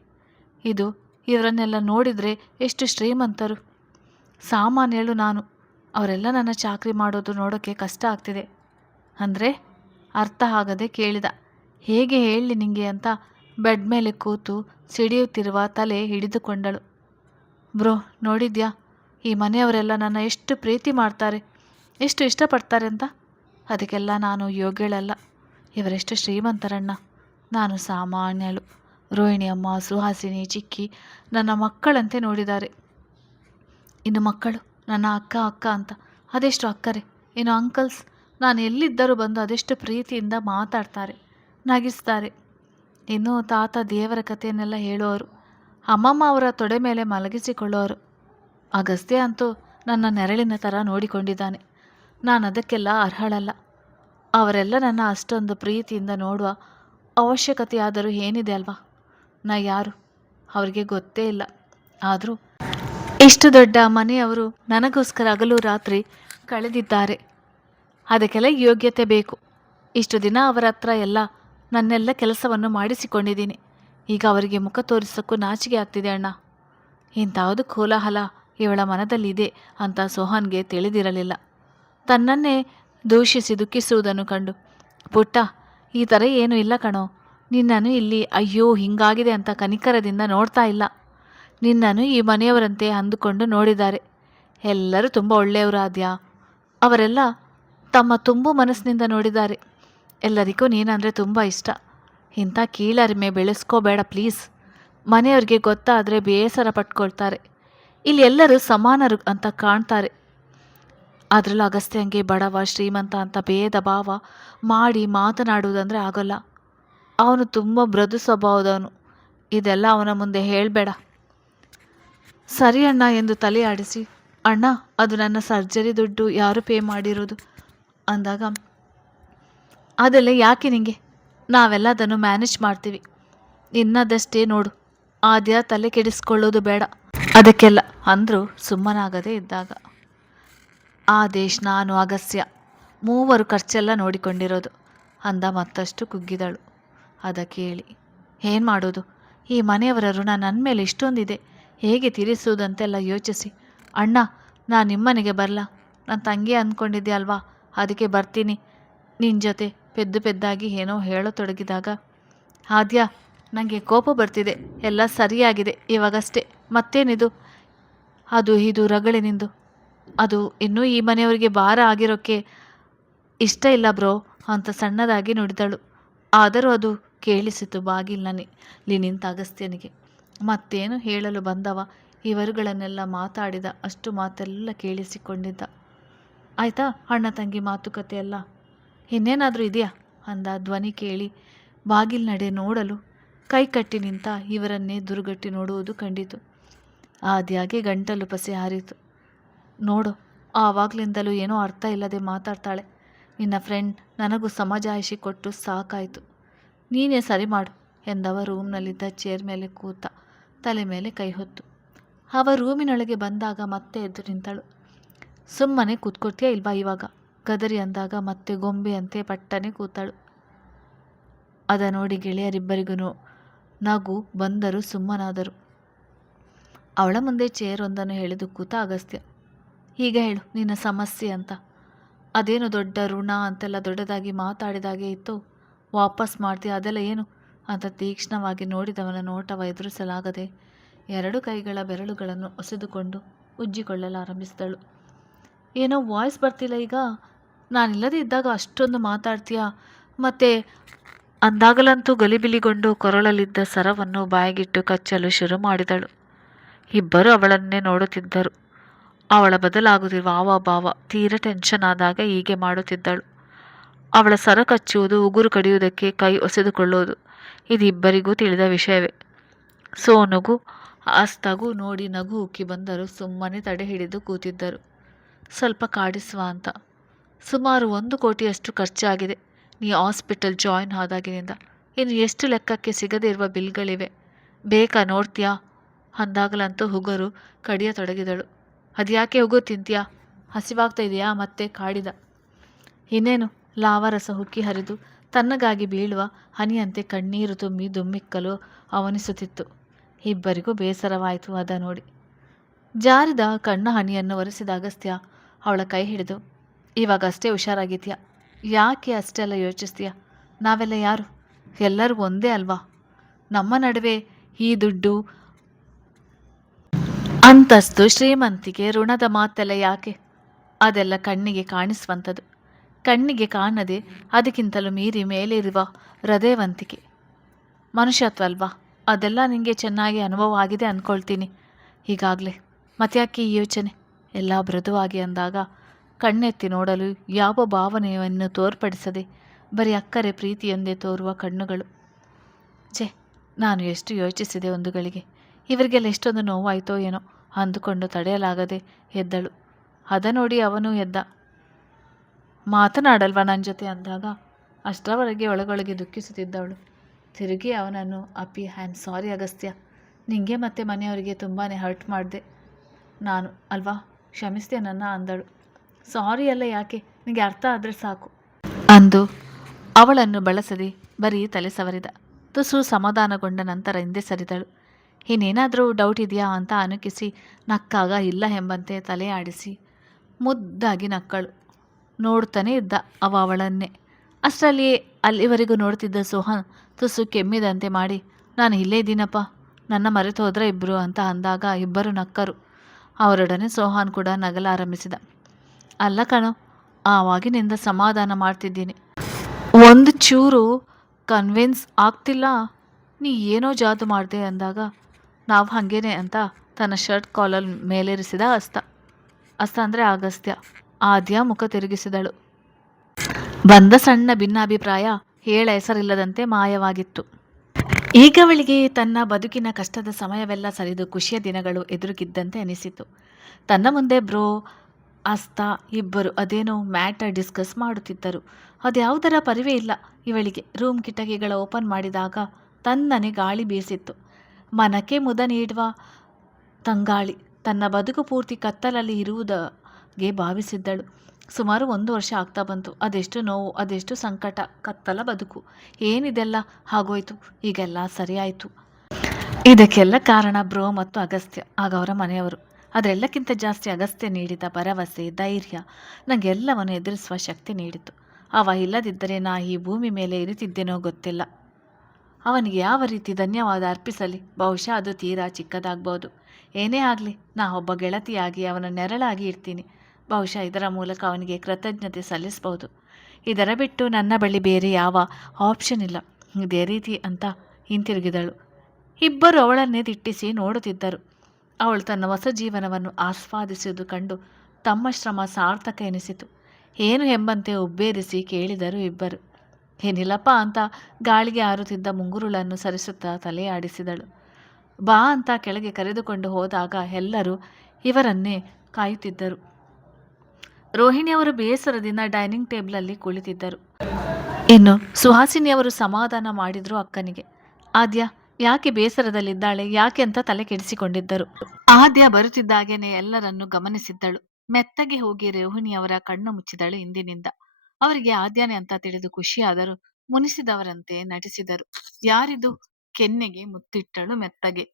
ಇದು ಇವರನ್ನೆಲ್ಲ ನೋಡಿದರೆ ಎಷ್ಟು ಶ್ರೀಮಂತರು, ಸಾಮಾನ್ಯಳು ನಾನು. ಅವರೆಲ್ಲ ನನ್ನ ಚಾಕರಿ ಮಾಡೋದು ನೋಡೋಕ್ಕೆ ಕಷ್ಟ ಆಗ್ತಿದೆ. ಅಂದರೆ ಅರ್ಥ ಆಗದೆ ಕೇಳಿದ. ಹೇಗೆ ಹೇಳಲಿ ನಿಂಗೆ ಅಂತ ಬೆಡ್ ಮೇಲೆ ಕೂತು ಸಿಡಿಯುತ್ತಿರುವ ತಲೆ ಹಿಡಿದುಕೊಂಡಳು. ಬ್ರೋ ನೋಡಿದ್ಯಾ, ಈ ಮನೆಯವರೆಲ್ಲ ನನ್ನ ಎಷ್ಟು ಪ್ರೀತಿ ಮಾಡ್ತಾರೆ, ಎಷ್ಟು ಇಷ್ಟಪಡ್ತಾರೆ ಅಂತ. ಅದಕ್ಕೆಲ್ಲ ನಾನು ಯೋಗ್ಯಳಲ್ಲ. ಇವರೆಷ್ಟು ಶ್ರೀಮಂತರಣ್ಣ, ನಾನು ಸಾಮಾನ್ಯಳು. ರೋಹಿಣಿ ಅಮ್ಮ, ಸುಹಾಸಿನಿ, ಚಿಕ್ಕಿ ನನ್ನ ಮಕ್ಕಳಂತೆ ನೋಡಿದ್ದಾರೆ. ಇನ್ನು ಮಕ್ಕಳು ನನ್ನ ಅಕ್ಕ ಅಕ್ಕ ಅಂತ, ಅದೆಷ್ಟು ಅಕ್ಕರೆ. ಇನ್ನು ಅಂಕಲ್ಸ್ ನಾನು ಎಲ್ಲಿದ್ದರೂ ಬಂದು ಅದೆಷ್ಟು ಪ್ರೀತಿಯಿಂದ ಮಾತಾಡ್ತಾರೆ, ನಗಿಸ್ತಾರೆ. ಇನ್ನು ತಾತ ದೇವರ ಕಥೆಯನ್ನೆಲ್ಲ ಹೇಳುವವರು, ಅಮ್ಮಮ್ಮ ಅವರ ತೊಡೆ ಮೇಲೆ ಮಲಗಿಸಿಕೊಳ್ಳುವರು. ಅಗಸ್ತ್ಯ ಅಂತೂ ನನ್ನ ನೆರಳಿನ ಥರ ನೋಡಿಕೊಂಡಿದ್ದಾನೆ. ನಾನು ಅದಕ್ಕೆಲ್ಲ ಅರ್ಹಳಲ್ಲ. ಅವರೆಲ್ಲ ನನ್ನ ಅಷ್ಟೊಂದು ಪ್ರೀತಿಯಿಂದ ನೋಡುವ ಅವಶ್ಯಕತೆಯಾದರೂ ಏನಿದೆ ಅಲ್ವಾ? ನಾ ಯಾರು ಅವರಿಗೆ ಗೊತ್ತೇ ಇಲ್ಲ. ಆದರೂ ಇಷ್ಟು ದೊಡ್ಡ ಮನೆಯವರು ನನಗೋಸ್ಕರ ಹಗಲು ರಾತ್ರಿ ಕಳೆದಿದ್ದಾರೆ. ಅದಕ್ಕೆಲ್ಲ ಯೋಗ್ಯತೆ ಬೇಕು. ಇಷ್ಟು ದಿನ ಅವರ ಹತ್ರ ಎಲ್ಲ ನನ್ನೆಲ್ಲ ಕೆಲಸವನ್ನು ಮಾಡಿಸಿಕೊಂಡಿದ್ದೀನಿ. ಈಗ ಅವರಿಗೆ ಮುಖ ತೋರಿಸೋಕ್ಕೂ ನಾಚಿಕೆ ಆಗ್ತಿದೆ ಅಣ್ಣ. ಇಂಥವುದು ಕೋಲಾಹಲ ಇವಳ ಮನದಲ್ಲಿದೆ ಅಂತ ಸೋಹನ್ಗೆ ತಿಳಿದಿರಲಿಲ್ಲ. ತನ್ನನ್ನೇ ದೂಷಿಸಿ ದುಃಖಿಸುವುದನ್ನು ಕಂಡು, ಪುಟ್ಟ ಈ ಥರ ಏನೂ ಇಲ್ಲ ಕಣೋ, ನಿನ್ನನ್ನು ಇಲ್ಲಿ ಅಯ್ಯೋ ಹಿಂಗಾಗಿದೆ ಅಂತ ಕನಿಕರದಿಂದ ನೋಡ್ತಾ ಇಲ್ಲ. ನಿನ್ನನ್ನು ಈ ಮನೆಯವರಂತೆ ಅಂದುಕೊಂಡು ನೋಡಿದ್ದಾರೆ. ಎಲ್ಲರೂ ತುಂಬ ಒಳ್ಳೆಯವರು ಆದ್ಯಾ. ಅವರೆಲ್ಲ ತಮ್ಮ ತುಂಬು ಮನಸ್ಸಿನಿಂದ ನೋಡಿದ್ದಾರೆ. ಎಲ್ಲರಿಗೂ ನೀನಂದರೆ ತುಂಬ ಇಷ್ಟ. ಇಂಥ ಕೀಳರಿಮೆ ಬೆಳೆಸ್ಕೋಬೇಡ ಪ್ಲೀಸ್. ಮನೆಯವ್ರಿಗೆ ಗೊತ್ತಾದರೆ ಬೇಸರ ಪಟ್ಕೊಳ್ತಾರೆ. ಇಲ್ಲಿ ಎಲ್ಲರೂ ಸಮಾನರು ಅಂತ ಕಾಣ್ತಾರೆ. ಅದರಲ್ಲೂ ಅಗಸ್ತ್ಯಂಗೆ ಬಡವ ಶ್ರೀಮಂತ ಅಂತ ಭೇದ ಭಾವ ಮಾಡಿ ಮಾತನಾಡುವುದಂದರೆ ಆಗೋಲ್ಲ. ಅವನು ತುಂಬ ಮೃದು ಸ್ವಭಾವದವನು. ಇದೆಲ್ಲ ಅವನ ಮುಂದೆ ಹೇಳಬೇಡ. ಸರಿ ಅಣ್ಣ ಎಂದು ತಲೆ ಆಡಿಸಿ, ಅಣ್ಣ ಅದು ನನ್ನ ಸರ್ಜರಿ ದುಡ್ಡು ಯಾರು ಪೇ ಮಾಡಿರೋದು ಅಂದಾಗ, ಅದೆಲ್ಲ ಯಾಕೆ ನಿಂಗೆ, ನಾವೆಲ್ಲ ಅದನ್ನು ಮ್ಯಾನೇಜ್ ಮಾಡ್ತೀವಿ, ಇನ್ನದಷ್ಟೇ ನೋಡು, ಆದ್ಯ ತಲೆ ಕೆಡಿಸ್ಕೊಳ್ಳೋದು ಬೇಡ ಅದಕ್ಕೆಲ್ಲ ಅಂದರು ಸುಮ್ಮನಾಗದೇ ಇದ್ದಾಗ. ಆದೇಶ್, ನಾನು, ಅಗಸ್ತ್ಯ ಮೂವರು ಖರ್ಚೆಲ್ಲ ನೋಡಿಕೊಂಡಿರೋದು ಅಂದ ಮತ್ತಷ್ಟು ಕುಗ್ಗಿದಳು. ಅದ ಕೇಳಿ ಏನು ಮಾಡೋದು, ಈ ಮನೆಯವರ ಋಣ ನನ್ನ ಮೇಲೆ ಇಷ್ಟೊಂದಿದೆ, ಹೇಗೆ ತೀರಿಸುವುದಂತೆಲ್ಲ ಯೋಚಿಸಿ, ಅಣ್ಣ ನಾನು ನಿಮ್ಮನೆಗೆ ಬರಲ್ಲ, ನನ್ನ ತಂಗಿ ಅಂದ್ಕೊಂಡಿದ್ದೆ ಅಲ್ವಾ, ಅದಕ್ಕೆ ಬರ್ತೀನಿ ನಿನ್ನ ಜೊತೆ ಪೆದ್ದಾಗಿ ಏನೋ ಹೇಳತೊಡಗಿದಾಗ, ಆದ್ಯ ನನಗೆ ಕೋಪ ಬರ್ತಿದೆ, ಎಲ್ಲ ಸರಿಯಾಗಿದೆ ಇವಾಗಷ್ಟೇ, ಮತ್ತೇನಿದು ಅದು ಇದು ರಗಳೆ ನಿಂದು, ಅದು ಇನ್ನೂ ಈ ಮನೆಯವರಿಗೆ ಭಾರ ಆಗಿರೋಕ್ಕೆ ಇಷ್ಟ ಇಲ್ಲ ಬ್ರೋ ಅಂತ ಸಣ್ಣದಾಗಿ ನುಡಿದಳು. ಆದರೂ ಅದು ಕೇಳಿಸಿತು ಬಾಗಿಲಿನಲ್ಲಿ ನಿಂತ ಅಗಸ್ತ್ಯನಿಗೆ. ಮತ್ತೇನು ಹೇಳಲು ಬಂದವ ಇವರುಗಳನ್ನೆಲ್ಲ ಮಾತಾಡಿದ ಅಷ್ಟು ಮಾತೆಲ್ಲ ಕೇಳಿಸಿಕೊಂಡಿದ್ದ. ಆಯ್ತಾ ಅಣ್ಣ ತಂಗಿ ಮಾತುಕತೆ ಎಲ್ಲ, ಇನ್ನೇನಾದರೂ ಇದೆಯಾ ಅಂದ ಧ್ವನಿ ಕೇಳಿ ಬಾಗಿಲಿನಡೆ ನೋಡಲು ಕೈ ಕಟ್ಟಿ ನಿಂತ ಇವರನ್ನೇ ದುರ್ಗಟ್ಟಿ ನೋಡುವುದು ಕಂಡಿತು. ಆದ್ಯಾಗೆ ಗಂಟಲು ಪಸೆ ಹಾರಿತು. ನೋಡು, ಆವಾಗಲಿಂದಲೂ ಏನೋ ಅರ್ಥ ಇಲ್ಲದೆ ಮಾತಾಡ್ತಾಳೆ, ನಿನ್ನ ಫ್ರೆಂಡ್ ನನಗೂ ಸಮಜಾಯಿಷಿ ಕೊಟ್ಟು ಸಾಕಾಯಿತು, ನೀನೇ ಸರಿ ಮಾಡು ಎಂದವ ರೂಮ್ನಲ್ಲಿದ್ದ ಚೇರ್ ಮೇಲೆ ಕೂತ ತಲೆ ಮೇಲೆ ಕೈ ಹೊತ್ತು. ಅವ ರೂಮಿನೊಳಗೆ ಬಂದಾಗ ಮತ್ತೆ ಎದ್ದು ನಿಂತಳು. ಸುಮ್ಮನೆ ಕೂತ್ಕೊಳ್ತೀಯಾ ಇಲ್ವಾ ಇವಾಗ ಗದರಿ ಅಂದಾಗ ಮತ್ತೆ ಗೊಂಬೆಯಂತೆ ಪಟ್ಟನೆ ಕೂತಳು. ಅದ ನೋಡಿ ಗೆಳೆಯರಿಬ್ಬರಿಗೂ ನಗು ಬಂದರೂ ಸುಮ್ಮನಾದರು. ಅವಳ ಮುಂದೆ ಚೇರ್ ಒಂದನ್ನು ಎಳೆದು ಕೂತ ಅಗಸ್ತ್ಯ. ಈಗ ಹೇಳು ನಿನ್ನ ಸಮಸ್ಯೆ ಅಂತ, ಅದೇನು ದೊಡ್ಡ ಋಣ ಅಂತೆಲ್ಲ ದೊಡ್ಡದಾಗಿ ಮಾತಾಡಿದಾಗೆ ಇತ್ತು, ವಾಪಸ್ ಮಾಡ್ತೀಯ ಅದೆಲ್ಲ ಏನು ಅಂತ ತೀಕ್ಷ್ಣವಾಗಿ ನೋಡಿದವನ ನೋಟವ ಎದುರಿಸಲಾಗದೆ ಎರಡು ಕೈಗಳ ಬೆರಳುಗಳನ್ನು ಒಸೆದುಕೊಂಡು ಉಜ್ಜಿಕೊಳ್ಳಲಾರಂಭಿಸಿದಳು. ಏನೋ ವಾಯ್ಸ್ ಬರ್ತಿಲ್ಲ ಈಗ, ನಾನಿಲ್ಲದೆ ಇದ್ದಾಗ ಅಷ್ಟೊಂದು ಮಾತಾಡ್ತೀಯಾ ಮತ್ತೆ ಅಂದಾಗಲಂತೂ ಗಲಿಬಿಲಿಗೊಂಡು ಕೊರಳಲ್ಲಿದ್ದ ಸರವನ್ನು ಬಾಯಿಗಿಟ್ಟು ಕಚ್ಚಲು ಶುರು ಮಾಡಿದಳು. ಇಬ್ಬರು ಅವಳನ್ನೇ ನೋಡುತ್ತಿದ್ದರು. ಅವಳ ಬದಲಾಗುತ್ತಿರುವ ಹಾವಭಾವ ತೀರ ಟೆನ್ಷನ್ ಆದಾಗ ಹೀಗೆ ಮಾಡುತ್ತಿದ್ದಳು. ಅವಳ ಸರ ಕಚ್ಚುವುದು, ಉಗುರು ಕಡಿಯುವುದಕ್ಕೆ ಕೈ ಒಸೆದುಕೊಳ್ಳುವುದು ಇದು ಇಬ್ಬರಿಗೂ ತಿಳಿದ ವಿಷಯವೇ. ಸೋನುಗೂ ಆಸ್ತಾಗೂ ನೋಡಿ ನಗು ಉಕ್ಕಿ ಬಂದರೂ ಸುಮ್ಮನೆ ತಡೆ ಹಿಡಿದು ಕೂತಿದ್ದರು. ಸ್ವಲ್ಪ ಕಾಡಿಸುವ ಅಂತ. ಸುಮಾರು 1 ಕೋಟಿಯಷ್ಟು ಖರ್ಚಾಗಿದೆ ನೀ ಹಾಸ್ಪಿಟಲ್ ಜಾಯಿನ್ ಆದಾಗಿನಿಂದ. ಇನ್ನು ಎಷ್ಟು ಲೆಕ್ಕಕ್ಕೆ ಸಿಗದೇ ಇರುವ ಬಿಲ್ಗಳಿವೆ, ಬೇಕಾ ನೋಡ್ತೀಯಾ ಅಂದಾಗಲಂತೂ ಉಗುರು ಕಡಿಯತೊಡಗಿದಳು. ಅದ್ಯಾಕೆ ಉಗುರು ತಿಂತೀಯಾ, ಹಸಿವಾಗ್ತಾ ಇದೆಯಾ ಮತ್ತೆ ಕಾಡಿದ. ಇನ್ನೇನು ಲಾವರಸ ಹುಕ್ಕಿ ಹರಿದು ತನ್ನಗಾಗಿ ಬೀಳುವ ಹನಿಯಂತೆ ಕಣ್ಣೀರು ತುಂಬಿ ದುಮ್ಮಿಕ್ಕಲು ಅವನಿಸುತ್ತಿತ್ತು. ಇಬ್ಬರಿಗೂ ಬೇಸರವಾಯಿತು ಅದ ನೋಡಿ. ಜಾರಿದ ಕಣ್ಣ ಹನಿಯನ್ನು ಒರೆಸಿದ ಅಗಸ್ತ್ಯ ಅವಳ ಕೈ ಹಿಡಿದು, ಇವಾಗಷ್ಟೇ ಹುಷಾರಾಗಿದ್ಯಾ, ಯಾಕೆ ಅಷ್ಟೆಲ್ಲ ಯೋಚಿಸ್ತೀಯ, ನಾವೆಲ್ಲ ಯಾರು, ಎಲ್ಲರೂ ಒಂದೇ ಅಲ್ವಾ, ನಮ್ಮ ನಡುವೆ ಈ ದುಡ್ಡು ಅಂತಸ್ತು ಶ್ರೀಮಂತಿಕೆ ಋಣದ ಮಾತೆಲ್ಲ ಯಾಕೆ, ಅದೆಲ್ಲ ಕಣ್ಣಿಗೆ ಕಾಣಿಸುವಂಥದ್ದು, ಕಣ್ಣಿಗೆ ಕಾಣದೆ ಅದಕ್ಕಿಂತಲೂ ಮೀರಿ ಮೇಲಿರುವ ಹೃದಯವಂತಿಕೆ ಮನುಷ್ಯತ್ವ ಅಲ್ವಾ, ಅದೆಲ್ಲ ನಿನಗೆ ಚೆನ್ನಾಗಿ ಅನುಭವ ಆಗಿದೆ ಅಂದ್ಕೊಳ್ತೀನಿ ಈಗಾಗಲೇ, ಮತ್ತ್ಯಾಕೆ ಈ ಯೋಚನೆ ಎಲ್ಲ ಮೃದುವಾಗಿ ಅಂದಾಗ ಕಣ್ಣೆತ್ತಿ ನೋಡಲು ಯಾವ ಭಾವನೆಯನ್ನು ತೋರ್ಪಡಿಸದೆ ಬರೀ ಅಕ್ಕರೆ ಪ್ರೀತಿಯೊಂದೇ ತೋರುವ ಕಣ್ಣುಗಳು. ಛೆ, ನಾನು ಎಷ್ಟು ಯೋಚಿಸಿದೆ ಒಂದು ಗಳಿಗೆ, ಇವರಿಗೆಲ್ಲ ಎಷ್ಟೊಂದು ನೋವಾಯಿತೋ ಏನೋ ಅಂದುಕೊಂಡು ತಡೆಯಲಾಗದೆ ಎದ್ದಳು. ಅದ ನೋಡಿ ಅವನು ಎದ್ದ. ಮಾತನಾಡಲ್ವಾ ನನ್ನ ಜೊತೆ ಅಂದಾಗ ಅಷ್ಟರವರೆಗೆ ಒಳಗೊಳಗೆ ದುಃಖಿಸುತ್ತಿದ್ದವಳು ತಿರುಗಿ ಅವನನ್ನು ಅಪ್ಪಿ, ಐ ಆಮ್ ಸಾರಿ ಅಗಸ್ತ್ಯ, ನಿಂಗೆ ಮತ್ತು ಮನೆಯವರಿಗೆ ತುಂಬಾ ಹರ್ಟ್ ಮಾಡಿದೆ ನಾನು ಅಲ್ವಾ, ಕ್ಷಮಿಸ್ತೀಯ ನನ್ನ ಅಂದಳು. ಸಾರಿ ಎಲ್ಲ ಯಾಕೆ, ನಿನಗೆ ಅರ್ಥ ಆದರೆ ಸಾಕು ಅಂದು ಅವಳನ್ನು ಬಳಸದೆ ಬರೀ ತಲೆ ಸವರಿದ. ತುಸು ಸಮಾಧಾನಗೊಂಡ ನಂತರ ಹಿಂದೆ ಸರಿದಳು. ಇನ್ನೇನಾದರೂ ಡೌಟ್ ಇದೆಯಾ ಅಂತ ಅನುಕಿಸಿ ನಕ್ಕಾಗ ಇಲ್ಲ ಎಂಬಂತೆ ತಲೆ ಆಡಿಸಿ ಮುದ್ದಾಗಿ ನಕ್ಕಳು. ನೋಡ್ತಾನೆ ಇದ್ದ ಅವಳನ್ನೇ. ಅಷ್ಟರಲ್ಲಿ ಅಲ್ಲಿವರೆಗೂ ನೋಡ್ತಿದ್ದ ಸೋಹನ್ ತುಸು ಕೆಮ್ಮಿದಂತೆ ಮಾಡಿ, ನಾನು ಇಲ್ಲೇ ಇದ್ದೀನಪ್ಪ, ನನ್ನ ಮರೆತು ಹೋದ್ರೆ ಇಬ್ಬರು ಅಂತ ಅಂದಾಗ ಇಬ್ಬರು ನಕ್ಕರು. ಅವರೊಡನೆ ಸೋಹಾನ್ ಕೂಡ ನಗಲಾರಂಭಿಸಿದ. ಅಲ್ಲ ಕಣೋ, ಆವಾಗಿನಿಂದ ಸಮಾಧಾನ ಮಾಡ್ತಿದ್ದೀನಿ, ಒಂದು ಚೂರು ಕನ್ವಿನ್ಸ್ ಆಗ್ತಿಲ್ಲ, ನೀ ಏನೋ ಜಾದು ಮಾಡಿದೆ ಅಂದಾಗ ನಾವು ಹಾಗೇನೆ ಅಂತ ತನ್ನ ಶರ್ಟ್ ಕಾಲರ್ ಮೇಲೇರಿಸಿದ ಅಸ್ತ. ಅಸ್ತ ಅಂದರೆ ಅಗಸ್ತ್ಯ. ಆದ್ಯ ಮುಖ ತಿರುಗಿಸಿದಳು. ಬಂದ ಸಣ್ಣ ಭಿನ್ನಾಭಿಪ್ರಾಯ ಹೇಳ ಹೆಸರಿಲ್ಲದಂತೆ ಮಾಯವಾಗಿತ್ತು. ಈಗ ಅವಳಿಗೆ ತನ್ನ ಬದುಕಿನ ಕಷ್ಟದ ಸಮಯವೆಲ್ಲ ಸರಿದು ಖುಷಿಯ ದಿನಗಳು ಎದುರುಗಿದ್ದಂತೆ ಅನಿಸಿತು. ತನ್ನ ಮುಂದೆ ಬ್ರೋ, ಅಸ್ತಾ ಇಬ್ಬರು ಅದೇನೋ ಮ್ಯಾಟರ್ ಡಿಸ್ಕಸ್ ಮಾಡುತ್ತಿದ್ದರು. ಅದ್ಯಾವುದರ ಪರಿವೇ ಇಲ್ಲ ಇವಳಿಗೆ. ರೂಮ್ ಕಿಟಕಿಗಳ ಓಪನ್ ಮಾಡಿದಾಗ ತನ್ನನೆ ಗಾಳಿ ಬೀಸಿತ್ತು. ಮನಕ್ಕೆ ಮುದ ನೀಡುವ ತಂಗಾಳಿ. ತನ್ನ ಬದುಕು ಪೂರ್ತಿ ಕತ್ತಲಲ್ಲಿ ಇರುವುದಾಗೆ ಭಾವಿಸಿದ್ದಳು. ಸುಮಾರು 1 ವರ್ಷ ಆಗ್ತಾ ಬಂತು. ಅದೆಷ್ಟು ನೋವು, ಅದೆಷ್ಟು ಸಂಕಟ, ಕತ್ತಲ ಬದುಕು. ಏನಿದೆಲ್ಲ ಆಗೋಯ್ತು, ಈಗೆಲ್ಲ ಸರಿಯಾಯಿತು. ಇದಕ್ಕೆಲ್ಲ ಕಾರಣ ಬ್ರೋ ಮತ್ತು ಅಗಸ್ತ್ಯ, ಆಗ ಅವರ ಮನೆಯವರು. ಅದರೆಲ್ಲಕ್ಕಿಂತ ಜಾಸ್ತಿ ಅಗಸ್ತ್ಯ ನೀಡಿದ ಭರವಸೆ, ಧೈರ್ಯ ನನಗೆಲ್ಲವನ್ನು ಎದುರಿಸುವ ಶಕ್ತಿ ನೀಡಿತು. ಅವ ಇಲ್ಲದಿದ್ದರೆ ನಾ ಈ ಭೂಮಿ ಮೇಲೆ ಇರುತ್ತಿದ್ದೇನೋ ಗೊತ್ತಿಲ್ಲ. ಅವನಿಗೆ ಯಾವ ರೀತಿ ಧನ್ಯವಾದ ಅರ್ಪಿಸಲಿ? ಬಹುಶಃ ಅದು ತೀರಾ ಚಿಕ್ಕದಾಗ್ಬೋದು. ಏನೇ ಆಗಲಿ, ನಾ ಒಬ್ಬ ಗೆಳತಿಯಾಗಿ ಅವನ ನೆರಳಾಗಿ ಇರ್ತೀನಿ. ಬಹುಶಃ ಇದರ ಮೂಲಕ ಅವನಿಗೆ ಕೃತಜ್ಞತೆ ಸಲ್ಲಿಸಬಹುದು. ಇದರ ಬಿಟ್ಟು ನನ್ನ ಬಳಿ ಬೇರೆ ಯಾವ ಆಪ್ಷನ್ ಇಲ್ಲ. ಇದೇ ರೀತಿ ಅಂತ ಹಿಂತಿರುಗಿದಳು. ಇಬ್ಬರು ಅವಳನ್ನೇ ದಿಟ್ಟಿಸಿ ನೋಡುತ್ತಿದ್ದರು. ಅವಳು ತನ್ನ ಹೊಸ ಜೀವನವನ್ನು ಆಸ್ವಾದಿಸುವುದು ಕಂಡು ತಮ್ಮ ಶ್ರಮ ಸಾರ್ಥಕ ಎನಿಸಿತು. ಏನು ಎಂಬಂತೆ ಉಬ್ಬೇರಿಸಿ ಕೇಳಿದರು ಇಬ್ಬರು. ಏನಿಲ್ಲಪ್ಪ ಅಂತ ಗಾಳಿಗೆ ಹಾರುತ್ತಿದ್ದ ಮುಂಗುರುಳನ್ನು ಸರಿಸುತ್ತಾ ತಲೆ ಆಡಿಸಿದಳು. ಬಾ ಅಂತ ಕೆಳಗೆ ಕರೆದುಕೊಂಡು ಹೋದಾಗ ಎಲ್ಲರೂ ಇವರನ್ನೇ ಕಾಯುತ್ತಿದ್ದರು. ರೋಹಿಣಿಯವರು ಬೇಸರದಿಂದ ಡೈನಿಂಗ್ ಟೇಬಲಲ್ಲಿ ಕುಳಿತಿದ್ದರು. ಇನ್ನು ಸುಹಾಸಿನಿಯವರು ಸಮಾಧಾನ ಮಾಡಿದ್ರು ಅಕ್ಕನಿಗೆ. ಆದ್ಯ ಯಾಕೆ ಬೇಸರದಲ್ಲಿದ್ದಾಳೆ, ಯಾಕೆ ಅಂತ ತಲೆ ಕೆಡಿಸಿಕೊಂಡಿದ್ದರು. ಆದ್ಯ ಬರುತ್ತಿದ್ದಾಗೇನೆ ಎಲ್ಲರನ್ನು ಗಮನಿಸಿದ್ದಳು. ಮೆತ್ತಗೆ ಹೋಗಿ ರೋಹಿಣಿಯವರ ಕಣ್ಣು ಮುಚ್ಚಿದಳು ಹಿಂದಿನಿಂದ. ಅವರಿಗೆ ಆದ್ಯನೇ ಅಂತ ತಿಳಿದು ಖುಷಿಯಾದರೂ ಮುನಿಸಿದವರಂತೆ ನಟಿಸಿದರು. ಯಾರಿದು? ಕೆನ್ನೆಗೆ ಮುತ್ತಿಟ್ಟಳು ಮೆತ್ತಗೆ.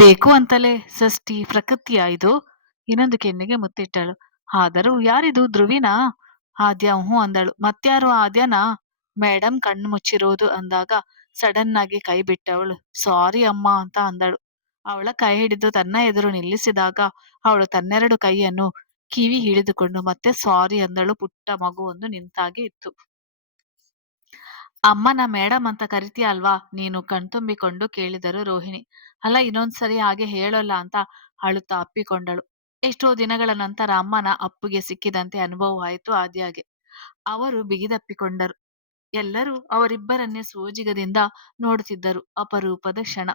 ಬೇಕು ಅಂತಲೇ ಷಷ್ಠಿ ಪ್ರಕೃತಿಯ ಇದು? ಇನ್ನೊಂದು ಕೆನ್ನೆಗೆ ಮುತ್ತಿಟ್ಟಳು. ಆದರೂ ಯಾರಿದು? ಧ್ರುವಿನಾ? ಆದ್ಯ ಹ್ಞೂ ಅಂದಳು. ಮತ್ಯಾರು ಆದ್ಯನಾ? ಮೇಡಮ್ ಕಣ್ಣು ಮುಚ್ಚಿರೋದು ಅಂದಾಗ ಸಡನ್ ಆಗಿ ಕೈ ಬಿಟ್ಟವಳು ಸಾರಿ ಅಮ್ಮ ಅಂತ ಅಂದಳು. ಅವಳ ಕೈ ಹಿಡಿದು ತನ್ನ ಎದುರು ನಿಲ್ಲಿಸಿದಾಗ ಅವಳು ತನ್ನೆರಡು ಕೈಯನ್ನು ಕಿವಿ ಹಿಡಿದುಕೊಂಡು ಮತ್ತೆ ಸಾರಿ ಅಂದಳು. ಪುಟ್ಟ ಮಗುವೊಂದು ನಿಂತಾಗೆ ಇತ್ತು. ಅಮ್ಮನ ಮೇಡಮ್ ಅಂತ ಕರಿತೀಯ ಅಲ್ವಾ ನೀನು? ಕಣ್ತುಂಬಿಕೊಂಡು ಕೇಳಿದರು ರೋಹಿಣಿ. ಅಲ್ಲ, ಇನ್ನೊಂದ್ಸರಿ ಹಾಗೆ ಹೇಳೋಲ್ಲ ಅಂತ ಅಳುತ್ತಾ ಅಪ್ಪಿಕೊಂಡಳು. ಎಷ್ಟೋ ದಿನಗಳ ನಂತರ ಅಮ್ಮನ ಅಪ್ಪುಗೆ ಸಿಕ್ಕಿದಂತೆ ಅನುಭವವಾಯಿತು ಆದ್ಯಾಗೆ. ಅವರು ಬಿಗಿದಪ್ಪಿಕೊಂಡರು. ಎಲ್ಲರೂ ಅವರಿಬ್ಬರನ್ನೇ ಸೋಜಿಗದಿಂದ ನೋಡುತ್ತಿದ್ದರು. ಅಪರೂಪದ ಕ್ಷಣ.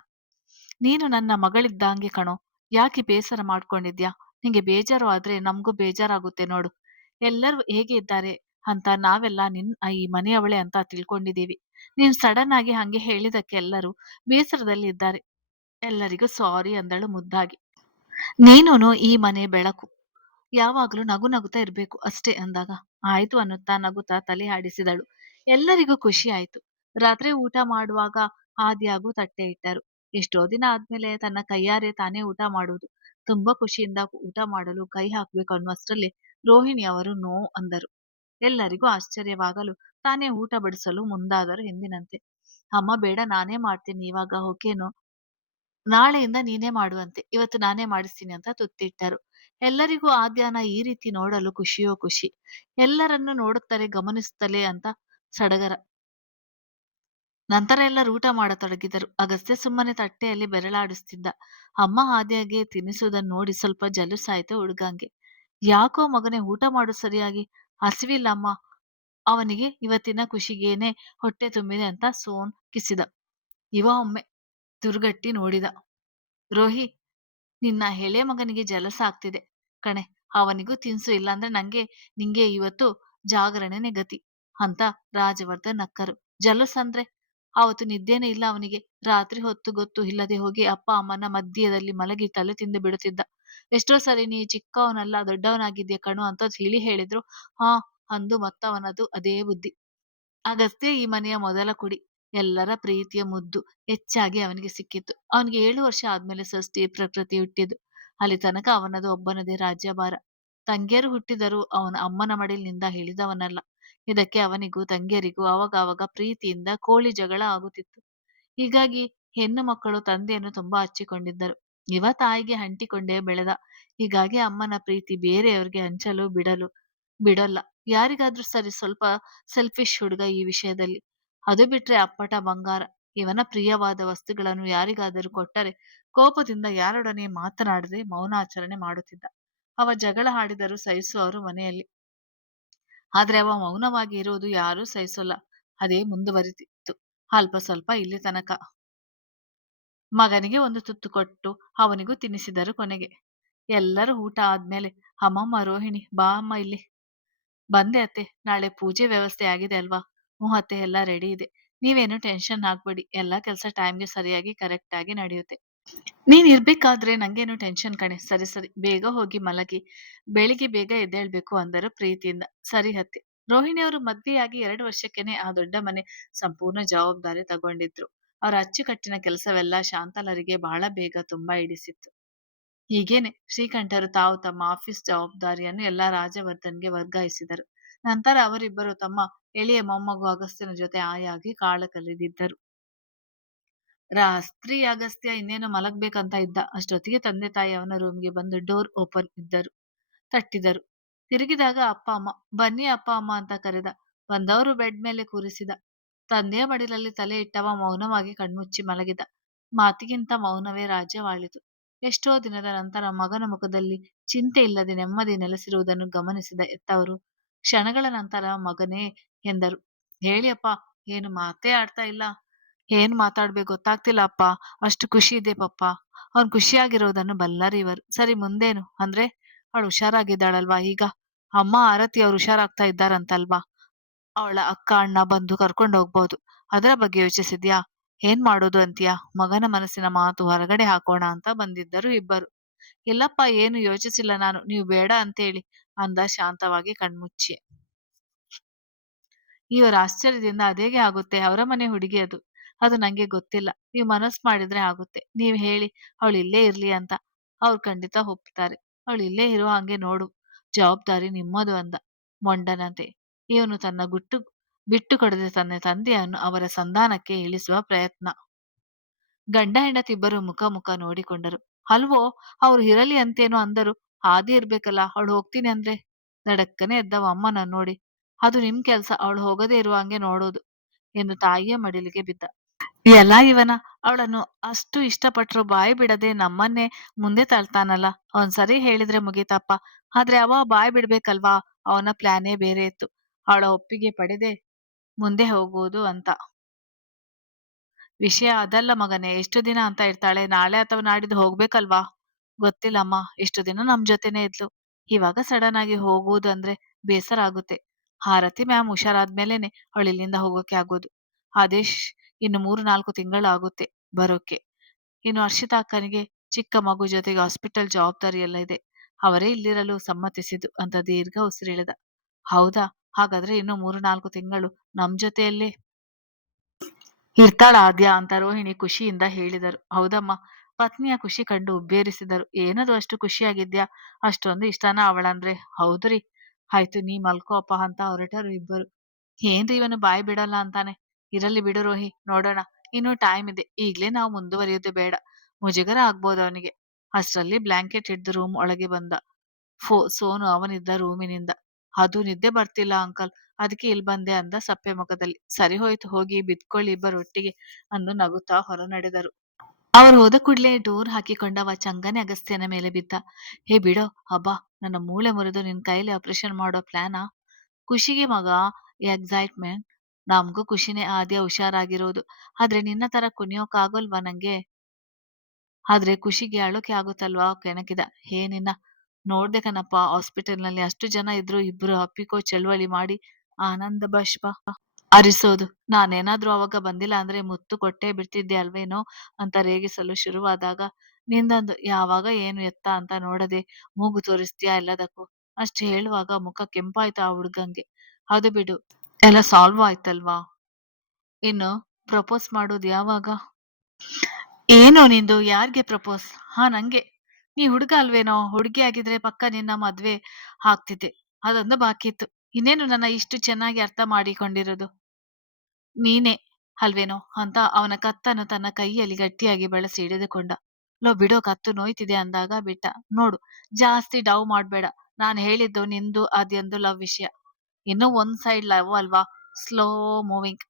ನೀನು ನನ್ನ ಮಗಳಿದ್ದಂಗೆ ಕಣೋ, ಯಾಕೆ ಬೇಸರ ಮಾಡ್ಕೊಂಡಿದ್ಯಾ? ನಿಂಗೆ ಬೇಜಾರು ಆದ್ರೆ ನಮಗೂ ಬೇಜಾರಾಗುತ್ತೆ ನೋಡು. ಎಲ್ಲರೂ ಹೇಗೆ ಇದ್ದಾರೆ ಅಂತ ನಾವೆಲ್ಲ ಈ ಮನೆಯವಳೆ ಅಂತ ತಿಳ್ಕೊಂಡಿದ್ದೀವಿ. ನೀನು ಸಡನ್ ಆಗಿ ಹಂಗೆ ಹೇಳಿದಕ್ಕೆ ಎಲ್ಲರೂ ಬೇಸರದಲ್ಲಿ ಇದ್ದಾರೆ. ಎಲ್ಲರಿಗೂ ಸಾರಿ ಅಂದಳು ಮುದ್ದಾಗಿ. ನೀನೂನು ಈ ಮನೆ ಬೆಳಕು, ಯಾವಾಗ್ಲೂ ನಗು ನಗುತ್ತಾ ಇರ್ಬೇಕು ಅಷ್ಟೇ ಅಂದಾಗ ಆಯ್ತು ಅನ್ನುತ್ತಾ ನಗುತ್ತಾ ತಲೆ ಆಡಿಸಿದಳು. ಎಲ್ಲರಿಗೂ ಖುಷಿ ಆಯ್ತು. ರಾತ್ರಿ ಊಟ ಮಾಡುವಾಗ ಆದ್ಯಾಗೂ ತಟ್ಟೆ ಇಟ್ಟರು. ಎಷ್ಟೋ ದಿನ ಆದ್ಮೇಲೆ ತನ್ನ ಕೈಯಾರೆ ತಾನೇ ಊಟ ಮಾಡುವುದು. ತುಂಬಾ ಖುಷಿಯಿಂದ ಊಟ ಮಾಡಲು ಕೈ ಹಾಕ್ಬೇಕು ಅನ್ನುವಷ್ಟರಲ್ಲಿ ರೋಹಿಣಿ ಅವರು ನೋ ಅಂದರು. ಎಲ್ಲರಿಗೂ ಆಶ್ಚರ್ಯವಾಗಲು ತಾನೇ ಊಟ ಬಡಿಸಲು ಮುಂದಾದರು ಎಂದಿನಂತೆ. ಅಮ್ಮ ಬೇಡ, ನಾನೇ ಮಾಡ್ತೀನಿ ಇವಾಗ, ಓಕೆನೋ? ನಾಳೆಯಿಂದ ನೀನೇ ಮಾಡುವಂತೆ, ಇವತ್ತು ನಾನೇ ಮಾಡಿಸ್ತೀನಿ ಅಂತ ತುತ್ತಿಟ್ಟರು. ಎಲ್ಲರಿಗೂ ಆದ್ಯಾನ ಈ ರೀತಿ ನೋಡಲು ಖುಷಿಯೋ ಖುಷಿ. ಎಲ್ಲರನ್ನು ನೋಡುತ್ತಲೇ ಗಮನಿಸುತ್ತಲೇ ಅಂತ ಸಡಗರ. ನಂತರ ಎಲ್ಲರೂ ಊಟ ಮಾಡತೊಡಗಿದರು. ಅಗಸ್ತ್ಯ ಸುಮ್ಮನೆ ತಟ್ಟೆಯಲ್ಲಿ ಬೆರಳಾಡಿಸ್ತಿದ್ದ. ಅಮ್ಮ ಆದ್ಯಾಗೆ ತಿನ್ನಿಸುವುದನ್ನು ನೋಡಿ ಸ್ವಲ್ಪ ಜಲುಸಾಯ್ತು ಹುಡುಗಂಗೆ. ಯಾಕೋ ಮಗನೇ, ಊಟ ಮಾಡು ಸರಿಯಾಗಿ, ಹಸಿವಿಲ್ಲಮ್ಮ. ಅವನಿಗೆ ಇವತ್ತಿನ ಖುಷಿಗೇನೆ ಹೊಟ್ಟೆ ತುಂಬಿದೆ ಅಂತ ಸೋನ್ ಕಿಸಿದ. ಇವ ಒಮ್ಮೆ ದುರ್ಗಟ್ಟಿ ನೋಡಿದ. ರೋಹಿ, ನಿನ್ನ ಎಳೆ ಮಗನಿಗೆ ಜಲಸ ಆಗ್ತಿದೆ ಕಣೆ, ಅವನಿಗೂ ತಿನ್ಸು, ಇಲ್ಲಾಂದ್ರೆ ನಿಂಗೆ ಇವತ್ತು ಜಾಗರಣೆನೆ ಗತಿ ಅಂತ ರಾಜವರ್ಧನ್ ನಕ್ಕರು. ಜಲಸ್ ಅಂದ್ರೆ ಅವತ್ತು ನಿದ್ದೆನೇ ಇಲ್ಲ ಅವನಿಗೆ. ರಾತ್ರಿ ಹೊತ್ತು ಗೊತ್ತು ಇಲ್ಲದೆ ಹೋಗಿ ಅಪ್ಪ ಅಮ್ಮನ ಮಧ್ಯದಲ್ಲಿ ಮಲಗಿ ತಲೆ ತಿಂದು ಬಿಡುತ್ತಿದ್ದ. ಎಷ್ಟೋ ಸರಿ ನೀ ಚಿಕ್ಕವನಲ್ಲ ದೊಡ್ಡವನಾಗಿದ್ಯಾ ಕಣು ಅಂತ ಹೇಳಿದ್ರು. ಹಾ ಅಂದು ಮತ್ತವನದು ಅದೇ ಬುದ್ಧಿ. ಅಗಸ್ತ್ಯ ಈ ಮನೆಯ ಮೊದಲ ಕುಡಿ. ಎಲ್ಲರ ಪ್ರೀತಿಯ ಮುದ್ದು ಹೆಚ್ಚಾಗಿ ಅವನಿಗೆ ಸಿಕ್ಕಿತ್ತು. ಅವನಿಗೆ 7 ವರ್ಷ ಆದ್ಮೇಲೆ ಷಷ್ಠಿ ಪ್ರಕೃತಿ ಹುಟ್ಟಿದ್ದು. ಅಲ್ಲಿ ತನಕ ಅವನದು ಒಬ್ಬನದೇ ರಾಜ್ಯಭಾರ. ತಂಗಿಯರು ಹುಟ್ಟಿದರೂ ಅವನ ಅಮ್ಮನ ಮಡಿಲಿನಿಂದ ಇಳಿದವನಲ್ಲ. ಇದಕ್ಕೆ ಅವನಿಗೂ ತಂಗಿಯರಿಗೂ ಅವಾಗ ಪ್ರೀತಿಯಿಂದ ಕೋಳಿ ಜಗಳ ಆಗುತ್ತಿತ್ತು. ಹೀಗಾಗಿ ಹೆಣ್ಣು ಮಕ್ಕಳು ತಂದೆಯನ್ನು ತುಂಬಾ ಹಚ್ಚಿಕೊಂಡಿದ್ದರು. ಇವ ತಾಯಿಗೆ ಅಂಟಿಕೊಂಡೇ ಬೆಳೆದ. ಹೀಗಾಗಿ ಅಮ್ಮನ ಪ್ರೀತಿ ಬೇರೆಯವ್ರಿಗೆ ಹಂಚಲು ಬಿಡಲ್ಲ. ಯಾರಿಗಾದ್ರೂ ಸರಿ, ಸ್ವಲ್ಪ ಸೆಲ್ಫಿಶ್ ಹುಡುಗ ಈ ವಿಷಯದಲ್ಲಿ. ಅದು ಬಿಟ್ರೆ ಅಪ್ಪಟ ಬಂಗಾರ. ಇವನ ಪ್ರಿಯವಾದ ವಸ್ತುಗಳನ್ನು ಯಾರಿಗಾದರೂ ಕೊಟ್ಟರೆ ಕೋಪದಿಂದ ಯಾರೊಡನೆ ಮಾತನಾಡದೆ ಮೌನಾಚರಣೆ ಮಾಡುತ್ತಿದ್ದ. ಅವ ಜಗಳ ಆಡಿದರೂ ಸಹಿಸುವವರು ಮನೆಯಲ್ಲಿ. ಆದ್ರೆ ಅವ ಮೌನವಾಗಿ ಇರುವುದು ಯಾರೂ ಸಹಿಸೋಲ್ಲ. ಅದೇ ಮುಂದುವರಿತಿತ್ತು ಅಲ್ಪ ಸ್ವಲ್ಪ ಇಲ್ಲಿ ತನಕ. ಮಗನಿಗೆ ಒಂದು ತುತ್ತು ಕೊಟ್ಟು ಅವನಿಗೂ ತಿನ್ನಿಸಿದರು ಕೊನೆಗೆ. ಎಲ್ಲರೂ ಊಟ ಆದ್ಮೇಲೆ, ಅಮ್ಮಮ್ಮ ರೋಹಿಣಿ ಬಾ ಅಮ್ಮ ಇಲ್ಲಿ. ಬಂದೆ ಅತ್ತೆ, ನಾಳೆ ಪೂಜೆ ವ್ಯವಸ್ಥೆ ಆಗಿದೆ ಅಲ್ವಾ? ಹ್ಞೂ ಅತ್ತೆ, ಎಲ್ಲ ರೆಡಿ ಇದೆ. ನೀವೇನು ಟೆನ್ಷನ್ ಆಗ್ಬೇಡಿ, ಎಲ್ಲ ಕೆಲಸ ಟೈಮ್ಗೆ ಸರಿಯಾಗಿ ಕರೆಕ್ಟ್ ಆಗಿ ನಡೆಯುತ್ತೆ. ನೀನ್ ಇರ್ಬೇಕಾದ್ರೆ ನಂಗೇನು ಟೆನ್ಷನ್ ಕಣೆ. ಸರಿ ಸರಿ, ಬೇಗ ಹೋಗಿ ಮಲಗಿ, ಬೆಳಿಗ್ಗೆ ಬೇಗ ಎದ್ದೇಳ್ಬೇಕು ಅಂದರು ಪ್ರೀತಿಯಿಂದ. ಸರಿ ಅತ್ತೆ. ರೋಹಿಣಿಯವರು ಮದ್ವೆಯಾಗಿ 2 ವರ್ಷಕ್ಕೇನೆ ಆ ದೊಡ್ಡ ಮನೆ ಸಂಪೂರ್ಣ ಜವಾಬ್ದಾರಿ ತಗೊಂಡಿದ್ರು. ಅವರ ಅಚ್ಚುಕಟ್ಟಿನ ಕೆಲಸವೆಲ್ಲ ಶಾಂತಲರಿಗೆ ಬಹಳ ಬೇಗ ತುಂಬಾ ಹಿಡಿಸಿತ್ತು. ಹೀಗೇನೆ ಶ್ರೀಕಂಠರು ತಾವು ತಮ್ಮ ಆಫೀಸ್ ಜವಾಬ್ದಾರಿಯನ್ನು ಎಲ್ಲ ರಾಜವರ್ಧನ್ಗೆ ವರ್ಗಾಯಿಸಿದರು. ನಂತರ ಅವರಿಬ್ಬರು ತಮ್ಮ ಎಳೆಯ ಮೊಮ್ಮಗು ಅಗಸ್ತ್ಯನ ಜೊತೆ ಆಯಾಗಿ ಕಾಲ ಕಳೆದಿದ್ದರು. ರಾತ್ರಿ ಅಗಸ್ತ್ಯ ಇನ್ನೇನು ಮಲಗ್ಬೇಕಂತ ಇದ್ದ. ಅಷ್ಟೊತ್ತಿಗೆ ತಂದೆ ತಾಯಿ ಅವನ ರೂಮ್ಗೆ ಬಂದು ಡೋರ್ ಓಪನ್ ತಟ್ಟಿದರು. ತಿರುಗಿದಾಗ ಅಪ್ಪ ಅಮ್ಮ. ಬನ್ನಿ ಅಪ್ಪ ಅಮ್ಮ ಅಂತ ಕರೆದ. ಬಂದವರು ಬೆಡ್ ಮೇಲೆ ಕೂರಿಸಿದ. ತಂದೆಯ ಮಡಿಲಲ್ಲಿ ತಲೆ ಇಟ್ಟವ ಮೌನವಾಗಿ ಕಣ್ಮುಚ್ಚಿ ಮಲಗಿದ. ಮಾತಿಗಿಂತ ಮೌನವೇ ರಾಜ್ಯವಾಳಿತು. ಎಷ್ಟೋ ದಿನದ ನಂತರ ಮಗನ ಮುಖದಲ್ಲಿ ಚಿಂತೆ ಇಲ್ಲದೆ ನೆಮ್ಮದಿ ನೆಲೆಸಿರುವುದನ್ನು ಗಮನಿಸಿದ ಎತ್ತವರು ಕ್ಷಣಗಳ ನಂತರ ಮಗನೇ ಎಂದರು. ಹೇಳಿ ಅಪ್ಪ, ಏನು ಮಾತೇ ಆಡ್ತಾ ಇಲ್ಲ. ಏನ್ ಮಾತಾಡ್ಬೇಕು ಗೊತ್ತಾಗ್ತಿಲ್ಲ ಅಪ್ಪ. ಅಷ್ಟು ಖುಷಿ ಇದೆ ಪಪ್ಪ. ಅವ್ನ್ ಖುಷಿಯಾಗಿರೋದನ್ನು ಬಲ್ಲರಿ ಇವರು. ಸರಿ, ಮುಂದೇನು? ಅಂದ್ರೆ ಅವಳು ಹುಷಾರಾಗಿದ್ದಾಳಲ್ವಾ ಈಗ? ಅಮ್ಮ ಆರತಿ ಅವ್ರು ಹುಷಾರಾಗ್ತಾ ಇದ್ದಾರಂತಲ್ವಾ? ಅವಳ ಅಕ್ಕ ಅಣ್ಣ ಬಂದು ಕರ್ಕೊಂಡು ಹೋಗ್ಬೋದು. ಅದರ ಬಗ್ಗೆ ಯೋಚಿಸಿದ್ಯಾ? ಏನ್ ಮಾಡೋದು ಅಂತೀಯಾ? ಮಗನ ಮನಸ್ಸಿನ ಮಾತು ಹೊರಗಡೆ ಹಾಕೋಣ ಅಂತ ಬಂದಿದ್ದರು ಇಬ್ಬರು. ಇಲ್ಲಪ್ಪ, ಏನು ಯೋಚಿಸಿಲ್ಲ ನಾನು, ನೀವು ಬೇಡ ಅಂತೇಳಿ ಅಂದ ಶಾಂತವಾಗಿ ಕಣ್ಮುಚ್ಚಿ. ಇವರ ಆಶ್ಚರ್ಯದಿಂದ ಅದೇಗೆ ಆಗುತ್ತೆ? ಅವರ ಮನೆ ಹುಡುಗಿ ಅದು. ಅದು ನಂಗೆ ಗೊತ್ತಿಲ್ಲ. ನೀವು ಮನಸ್ಸು ಮಾಡಿದ್ರೆ ಆಗುತ್ತೆ. ನೀವ್ ಹೇಳಿ ಅವಳು ಇಲ್ಲೇ ಇರ್ಲಿ ಅಂತ. ಅವ್ರು ಖಂಡಿತ ಒಪ್ತಾರೆ. ಅವಳು ಇಲ್ಲೇ ಇರೋ ಹಂಗೆ ನೋಡು. ಜವಾಬ್ದಾರಿ ನಿಮ್ಮದು ಅಂದ ಮೊಂಡನಂತೆ. ಇವನು ತನ್ನ ಗುಟ್ಟು ಬಿಟ್ಟು ಕೊಡದೆ ತನ್ನ ತಂದೆಯನ್ನು ಅವರ ಸಂಧಾನಕ್ಕೆ ಇಳಿಸುವ ಪ್ರಯತ್ನ. ಗಂಡ ಹೆಂಡತಿಬ್ಬರು ಮುಖ ಮುಖ ನೋಡಿಕೊಂಡರು. ಅಲ್ವೋ, ಅವ್ರು ಇರಲಿ ಅಂತೇನೋ ಅಂದರು. ಹಾದಿ ಇರ್ಬೇಕಲ್ಲ. ಅವಳು ಹೋಗ್ತೀನಿ ಅಂದ್ರೆ? ನಡಕ್ಕನೆ ಎದ್ದವ ಅಮ್ಮನ ನೋಡಿ. ಅದು ನಿಮ್ ಕೆಲ್ಸ, ಅವಳು ಹೋಗದೆ ಇರುವ ಹಂಗೆ ನೋಡೋದು ಎಂದು ತಾಯಿಯ ಮಡಿಲಿಗೆ ಬಿದ್ದ. ಎಲ್ಲ ಇವನ. ಅವಳನ್ನು ಅಷ್ಟು ಇಷ್ಟಪಟ್ರು ಬಾಯಿ ಬಿಡದೆ ನಮ್ಮನ್ನೇ ಮುಂದೆ ತಳ್ತಾನಲ್ಲ. ಅವನ್ ಸರಿ ಹೇಳಿದ್ರೆ ಮುಗೀತಪ್ಪ. ಆದ್ರೆ ಅವ ಬಾಯಿ ಬಿಡ್ಬೇಕಲ್ವಾ? ಅವನ ಪ್ಲಾನೇ ಬೇರೆ ಇತ್ತು. ಅವಳ ಒಪ್ಪಿಗೆ ಪಡೆದೆ ಮುಂದೆ ಹೋಗುವುದು ಅಂತ. ವಿಷಯ ಅದಲ್ಲ ಮಗನೇ. ಎಷ್ಟು ದಿನ ಅಂತ ಇರ್ತಾಳೆ? ನಾಳೆ ಅಥವಾ ನಾಡಿದ್ದು ಹೋಗ್ಬೇಕಲ್ವಾ? ಗೊತ್ತಿಲ್ಲಮ್ಮ. ಇಷ್ಟು ದಿನ ನಮ್ ಜೊತೆನೇ ಇದ್ಲು. ಇವಾಗ ಸಡನ್ ಆಗಿ ಹೋಗುವುದು ಅಂದ್ರೆ ಬೇಸರ ಆಗುತ್ತೆ. ಹಾರತಿ ಮ್ಯಾಮ್ ಹುಷಾರಾದ್ಮೇಲೆನೆ ಅವಳು ಇಲ್ಲಿಂದ ಹೋಗೋಕೆ ಆಗೋದು. ಆದೇಶ್ ಇನ್ನು 3-4 ತಿಂಗಳು ಆಗುತ್ತೆ ಬರೋಕೆ. ಇನ್ನು ಹರ್ಷಿತಾ ಅಕ್ಕನಿಗೆ ಚಿಕ್ಕ ಮಗು ಜೊತೆಗೆ ಹಾಸ್ಪಿಟಲ್ ಜವಾಬ್ದಾರಿ ಎಲ್ಲ ಇದೆ. ಅವರೇ ಇಲ್ಲಿರಲು ಸಮ್ಮತಿಸಿದ್ದು ಅಂತ ದೀರ್ಘ ಉಸಿರಿಳಿದ. ಹೌದಾ? ಹಾಗಾದ್ರೆ ಇನ್ನು 3-4 ತಿಂಗಳು ನಮ್ ಜೊತೆಯಲ್ಲೇ ಇರ್ತಾಳ ಆದ್ಯ ಅಂತ ರೋಹಿಣಿ ಖುಷಿಯಿಂದ ಹೇಳಿದರು. ಹೌದಮ್ಮ. ಪತ್ನಿಯ ಖುಷಿ ಕಂಡು ಉಬ್ಬೇರಿಸಿದರು. ಏನದು ಅಷ್ಟು ಖುಷಿಯಾಗಿದ್ಯಾ? ಅಷ್ಟೊಂದು ಇಷ್ಟನಾ ಅವಳಂದ್ರೆ? ಹೌದ್ರಿ. ಆಯ್ತು, ನೀ ಮಲ್ಕೋ ಅಪ್ಪ ಅಂತ ಹೊರಟರು ಇಬ್ಬರು. ಏನ್ರಿ ಇವನು ಬಾಯಿ ಬಿಡಲ್ಲ ಅಂತಾನೆ. ಇರಲಿ ಬಿಡು ರೋಹಿ, ನೋಡೋಣ. ಇನ್ನೂ ಟೈಮ್ ಇದೆ. ಈಗ್ಲೇ ನಾವು ಮುಂದುವರಿಯೋದು ಬೇಡ. ಮುಜುಗರ ಆಗ್ಬೋದು ಅವನಿಗೆ. ಅಷ್ಟರಲ್ಲಿ ಬ್ಲಾಂಕೆಟ್ ಹಿಡ್ದು ರೂಮ್ ಒಳಗೆ ಬಂದ ಸೋನು ಅವನಿದ್ದ ರೂಮಿನಿಂದ. ಅದು ನಿದ್ದೆ ಬರ್ತಿಲ್ಲ ಅಂಕಲ್, ಅದಕ್ಕೆ ಇಲ್ಲಿ ಬಂದೆ ಅಂದ ಸಪ್ಪೆ ಮುಖದಲ್ಲಿ. ಸರಿ ಹೋಯ್ತು, ಹೋಗಿ ಬಿದ್ಕೊಳ್ಳಿ ಇಬ್ಬರು ಒಟ್ಟಿಗೆ ಅಂದು ನಗುತ್ತಾ ಹೊರ ನಡೆದರು. ಅವರು ಹೋದ ಕೂಡ್ಲೆ ಡೋರ್ ಹಾಕಿಕೊಂಡವ ಚಂಗನೆ ಅಗಸ್ತ್ಯನ ಮೇಲೆ ಬಿದ್ದ. ಹೇ ಬಿಡೋ ಹಬ್ಬ, ನನ್ನ ಮೂಳೆ ಮುರಿದು ನಿನ್ ಕೈಲಿ ಆಪರೇಷನ್ ಮಾಡೋ ಪ್ಲಾನಾ? ಖುಷಿಗೆ ಮಗ ಎಕ್ಸೈಟ್ಮೆಂಟ್. ನಮ್ಗೂ ಖುಷಿನೇ ಆದ್ಯ ಹುಷಾರಾಗಿರೋದು. ಆದ್ರೆ ನಿನ್ನ ತರ ಕುಣಿಯೋಕಾಗೋಲ್ವಾ ನಂಗೆ? ಆದ್ರೆ ಖುಷಿಗೆ ಅಳೋಕೆ ಆಗುತ್ತಲ್ವಾ? ಕೆಣಕಿದ. ಹೇ ನಿನ್ನ. ನೋಡ್ದೆ ಕಣಪ್ಪ, ಹಾಸ್ಪಿಟಲ್ನಲ್ಲಿ ಅಷ್ಟು ಜನ ಇದ್ರು ಇಬ್ರು ಅಪ್ಪಿಕೋ ಚಳವಳಿ ಮಾಡಿ ಆನಂದ ಬಾಷ್ಪ ಹರಿಸೋದು. ನಾನೇನಾದ್ರೂ ಅವಾಗ ಬಂದಿಲ್ಲ ಅಂದ್ರೆ ಮುತ್ತು ಕೊಟ್ಟೇ ಬಿಡ್ತಿದ್ದೆ ಅಲ್ವೇನೋ ಅಂತ ರೇಗಿಸಲು ಶುರುವಾದಾಗ ನಿಂದೊಂದು ಯಾವಾಗ ಏನು ಎತ್ತ ಅಂತ ನೋಡದೆ ಮೂಗು ತೋರಿಸ್ತೀಯಾ ಎಲ್ಲದಕ್ಕೂ. ಅಷ್ಟು ಹೇಳುವಾಗ ಮುಖ ಕೆಂಪಾಯ್ತು ಆ ಹುಡ್ಗಂಗೆ. ಅದು ಬಿಡು, ಎಲ್ಲ ಸಾಲ್ವ್ ಆಯ್ತಲ್ವಾ? ಇನ್ನು ಪ್ರಪೋಸ್ ಮಾಡೋದು ಯಾವಾಗ? ಏನು ನಿಂದು? ಯಾರ್ಗೆ ಪ್ರಪೋಸ್? ಹಾ, ನಂಗೆ. ನೀ ಹುಡುಗ ಅಲ್ವೇನೋ? ಹುಡುಗಿ ಆಗಿದ್ರೆ ಪಕ್ಕ ನಿನ್ನ ಮದ್ವೆ ಆಗ್ತಿದ್ದೆ. ಅದೊಂದು ಬಾಕಿ ಇತ್ತು. ಇನ್ನೇನು ನನ್ನ ಇಷ್ಟು ಚೆನ್ನಾಗಿ ಅರ್ಥ ಮಾಡಿಕೊಂಡಿರೋದು ನೀನೇ ಅಲ್ವೇನೋ ಅಂತ ಅವನ ಕತ್ತನ್ನು ತನ್ನ ಕೈಯಲ್ಲಿ ಗಟ್ಟಿಯಾಗಿ ಬಳಸಿ ಹಿಡಿದುಕೊಂಡ. ಲೋ ಬಿಡೋ, ಕತ್ತು ನೋಯ್ತಿದೆ ಅಂದಾಗ ಬಿಟ್ಟ. ನೋಡು, ಜಾಸ್ತಿ ಡವ್ ಮಾಡ್ಬೇಡ. ನಾನ್ ಹೇಳಿದ್ದು ನಿಂದು ಅದೆಂದು ಲವ್ ವಿಷಯ. ಇನ್ನೂ ಒಂದ್ ಸೈಡ್ ಲವ್ ಅಲ್ವಾ? Slow moving.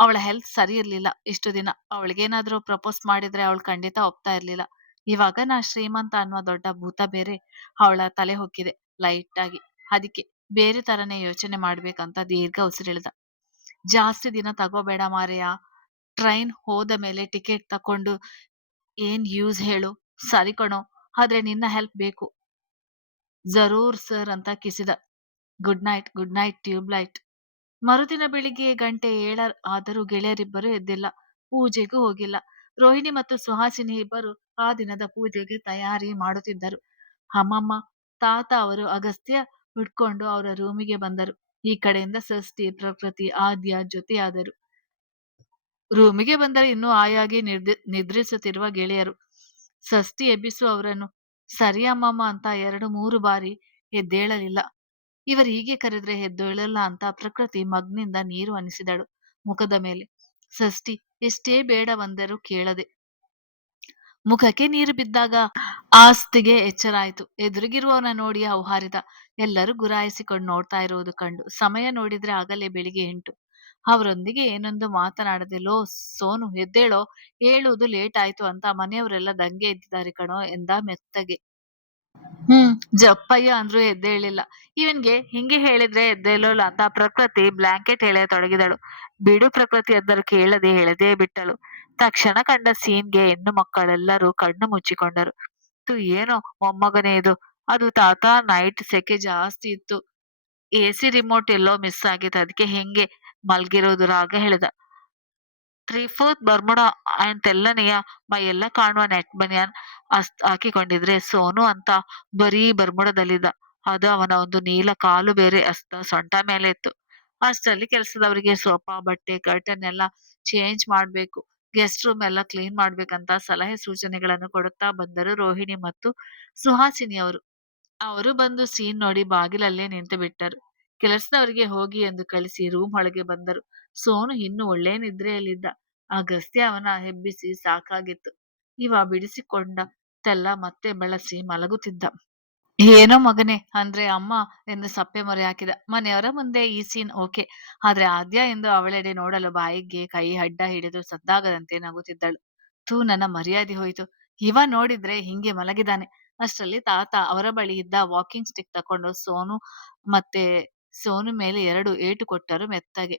ಅವಳ ಹೆಲ್ತ್ ಸರಿ ಇರ್ಲಿಲ್ಲ ಇಷ್ಟು ದಿನ. ಅವಳಿಗೇನಾದ್ರೂ ಪ್ರಪೋಸ್ ಮಾಡಿದ್ರೆ ಅವಳು ಖಂಡಿತ ಒಪ್ತಾ ಇರ್ಲಿಲ್ಲ. ಇವಾಗ ನಾ ಶ್ರೀಮಂತ ಅನ್ನುವ ದೊಡ್ಡ ಭೂತ ಬೇರೆ ಅವಳ ತಲೆ ಹೊಕ್ಕಿದೆ ಲೈಟ್ ಆಗಿ. ಅದಕ್ಕೆ ಬೇರೆ ತರನೇ ಯೋಚನೆ ಮಾಡ್ಬೇಕಂತ ದೀರ್ಘ ಉಸಿರೆಳ್ದ. ಜಾಸ್ತಿ ದಿನ ತಗೋಬೇಡ ಮಾರಾಯ. ಟ್ರೈನ್ ಹೋದ ಮೇಲೆ ಟಿಕೆಟ್ ತಕೊಂಡು ಏನ್ ಯೂಸ್ ಹೇಳು? ಸರಿ ಕಣೋ, ಆದ್ರೆ ನಿನ್ನ ಹೆಲ್ಪ್ ಬೇಕು. ಜರೂರ್ ಸರ್ ಅಂತ ಕಿಸಿದ. Good night tube light. ಮರುದಿನ ಬೆಳಿಗ್ಗೆ ಗಂಟೆ 7 ಆದರೂ ಗೆಳೆಯರಿಬ್ಬರು ಎದ್ದಿಲ್ಲ. ಪೂಜೆಗೂ ಹೋಗಿಲ್ಲ. ರೋಹಿಣಿ ಮತ್ತು ಸುಹಾಸಿನಿ ಇಬ್ಬರು ಆ ದಿನದ ಪೂಜೆಗೆ ತಯಾರಿ ಮಾಡುತ್ತಿದ್ದರು. ಅಮ್ಮಮ್ಮ, ತಾತ ಅವರು ಅಗಸ್ತ್ಯ ಹುಡ್ಕೊಂಡು ಅವರ ರೂಮಿಗೆ ಬಂದರು. ಈ ಕಡೆಯಿಂದ ಷಷ್ಠಿ, ಪ್ರಕೃತಿ, ಆದ್ಯ ಜೊತೆಯಾದರು. ರೂಮಿಗೆ ಬಂದರೆ ಇನ್ನೂ ಆಯಾಗಿ ನಿದ್ರಿಸುತ್ತಿರುವ ಗೆಳೆಯರು. ಷಷ್ಠಿ ಎಬ್ಬಿಸು ಅವರನ್ನು. ಸರಿ ಅಮ್ಮಮ್ಮ ಅಂತ 2-3 ಬಾರಿ ಎದ್ದೇಳಲಿಲ್ಲ. ಇವರು ಹೀಗೆ ಕರೆದ್ರೆ ಎದ್ದೇಳಲ್ಲ ಅಂತ ಪ್ರಕೃತಿ ಮಗ್ನಿಂದ ನೀರು ಹನಿಸಿದಳು ಮುಖದ ಮೇಲೆ. ಷಷ್ಠಿ ಎಷ್ಟೇ ಬೇಡವೆಂದರೂ ಕೇಳದೆ. ಮುಖಕ್ಕೆ ನೀರು ಬಿದ್ದಾಗ ಆಸ್ತಿಗೆ ಎಚ್ಚರಾಯಿತು. ಎದುರಿಗಿರುವವನ ನೋಡಿ ಹೌಹಾರಿದ. ಎಲ್ಲರೂ ಗುರಾಯಿಸಿಕೊಂಡು ನೋಡ್ತಾ ಇರುವುದು ಕಂಡು ಸಮಯ ನೋಡಿದ್ರೆ ಆಗಲೇ ಬೆಳಿಗ್ಗೆ 8. ಅವರೊಂದಿಗೆ ಏನೊಂದು ಮಾತನಾಡದೆ, ಲೋ ಸೋನು ಎದ್ದೇಳೋ, ಹೇಳುವುದು ಲೇಟ್ ಆಯ್ತು ಅಂತ ಮನೆಯವರೆಲ್ಲ ದಂಗೆ ಎದ್ದಿದ್ದಾರೆ ಕಣೋ ಎಂದ ಮೆತ್ತಗೆ. ಜಪ್ಪಯ್ಯ ಅಂದ್ರೂ ಎದ್ದೇಳಿಲ್ಲ. ಇವನ್ಗೆ ಹಿಂಗೆ ಹೇಳಿದ್ರೆ ಎದ್ದೇಳೋಲ್ಲ ಅಂತ ಪ್ರಕೃತಿ ಬ್ಲಾಂಕೆಟ್ ಎಳೆಯತೊಡಗಿದಳು. ಬಿಡು ಪ್ರಕೃತಿ ಎಂದರು ಕೇಳದೆ ಎಳೆದೇ ಬಿಟ್ಟಳು. ತಕ್ಷಣ ಕಂಡ ಸೀನ್‌ಗೆ ಹೆಣ್ಣು ಮಕ್ಕಳೆಲ್ಲರೂ ಕಣ್ಣು ಮುಚ್ಚಿಕೊಂಡರು. ಏನೋ ಮೊಮ್ಮಗನೇ ಇದು. ಅದು ತಾತ ನೈಟ್ ಸೆಕೆ ಜಾಸ್ತಿ ಇತ್ತು. ಎಸಿ ರಿಮೋಟ್ ಎಲ್ಲೋ ಮಿಸ್ ಆಗಿತ್ತು. ಅದಕ್ಕೆ ಹೆಂಗೆ ಮಲ್ಗಿರೋದು ರಾಗ ಹೇಳಿದ. 3/4 ಬರ್ಮುಡಾ ತೆಲ್ಲನೆಯ ಮೈಯೆಲ್ಲ ಕಾಣುವ ನೆಟ್ ಬನಿಯನ್ ಹಾಕಿಕೊಂಡಿದ್ರೆ ಸೋನು ಅಂತ ಬರೀ ಬರ್ಮುಡದಲ್ಲಿದ್ದ. ಅದು ಅವನ ಒಂದು ನೀಲ ಕಾಲು ಬೇರೆ ಸೊಂಟ ಮೇಲೆ ಇತ್ತು. ಅಷ್ಟರಲ್ಲಿ ಕೆಲಸದವರಿಗೆ ಸೋಫಾ, ಬಟ್ಟೆ, ಕರ್ಟನ್ ಎಲ್ಲ ಚೇಂಜ್ ಮಾಡ್ಬೇಕು, ಗೆಸ್ಟ್ ರೂಮ್ ಎಲ್ಲ ಕ್ಲೀನ್ ಮಾಡ್ಬೇಕಂತ ಸಲಹೆ ಸೂಚನೆಗಳನ್ನು ಕೊಡುತ್ತಾ ಬಂದರು ರೋಹಿಣಿ ಮತ್ತು ಸುಹಾಸಿನಿ ಅವರು. ಅವರು ಬಂದು ಸೀನ್ ನೋಡಿ ಬಾಗಿಲಲ್ಲೇ ನಿಂತು ಬಿಟ್ಟರು. ಕೆಲಸದವರಿಗೆ ಹೋಗಿ ಎಂದು ಕಳಿಸಿ ರೂಮ್ ಒಳಗೆ ಬಂದರು. ಸೋನು ಇನ್ನೂ ಒಳ್ಳೆ ನಿದ್ರೆಯಲ್ಲಿದ್ದ. ಅಗಸ್ತ್ಯ ಅವನ ಹೆಬ್ಬಿಸಿ ಸಾಕಾಗಿತ್ತು. ಇವ ಬಿಡಿಸಿಕೊಂಡದ್ದೆಲ್ಲ ಮತ್ತೆ ಬಳಸಿ ಮಲಗುತ್ತಿದ್ದ. ಏನೋ ಮಗನೇ ಅಂದ್ರೆ ಅಮ್ಮ ಎಂದು ಸಪ್ಪೆ ಮೊರೆ ಹಾಕಿದ. ಮನೆಯವರ ಮುಂದೆ ಈ ಸೀನ್ ಓಕೆ. ಆದ್ರೆ ಆದ್ಯ ಎಂದು ಅವಳೆಡೆ ನೋಡಲು ಬಾಯಿಗೆ ಕೈ ಅಡ್ಡ ಹಿಡಿದು ಸದ್ದಾಗದಂತೆ ನಗುತ್ತಿದ್ದಳು. ನನ್ನ ಮರ್ಯಾದೆ ಹೋಯಿತು. ಇವ ನೋಡಿದ್ರೆ ಹಿಂಗೆ ಮಲಗಿದಾನೆ. ಅಷ್ಟರಲ್ಲಿ ತಾತ ಅವರ ಬಳಿ ಇದ್ದ ವಾಕಿಂಗ್ ಸ್ಟಿಕ್ ತಕೊಂಡು ಮತ್ತೆ ಸೋನು ಮೇಲೆ 2 ಏಟು ಕೊಟ್ಟರು ಮೆತ್ತಗೆ.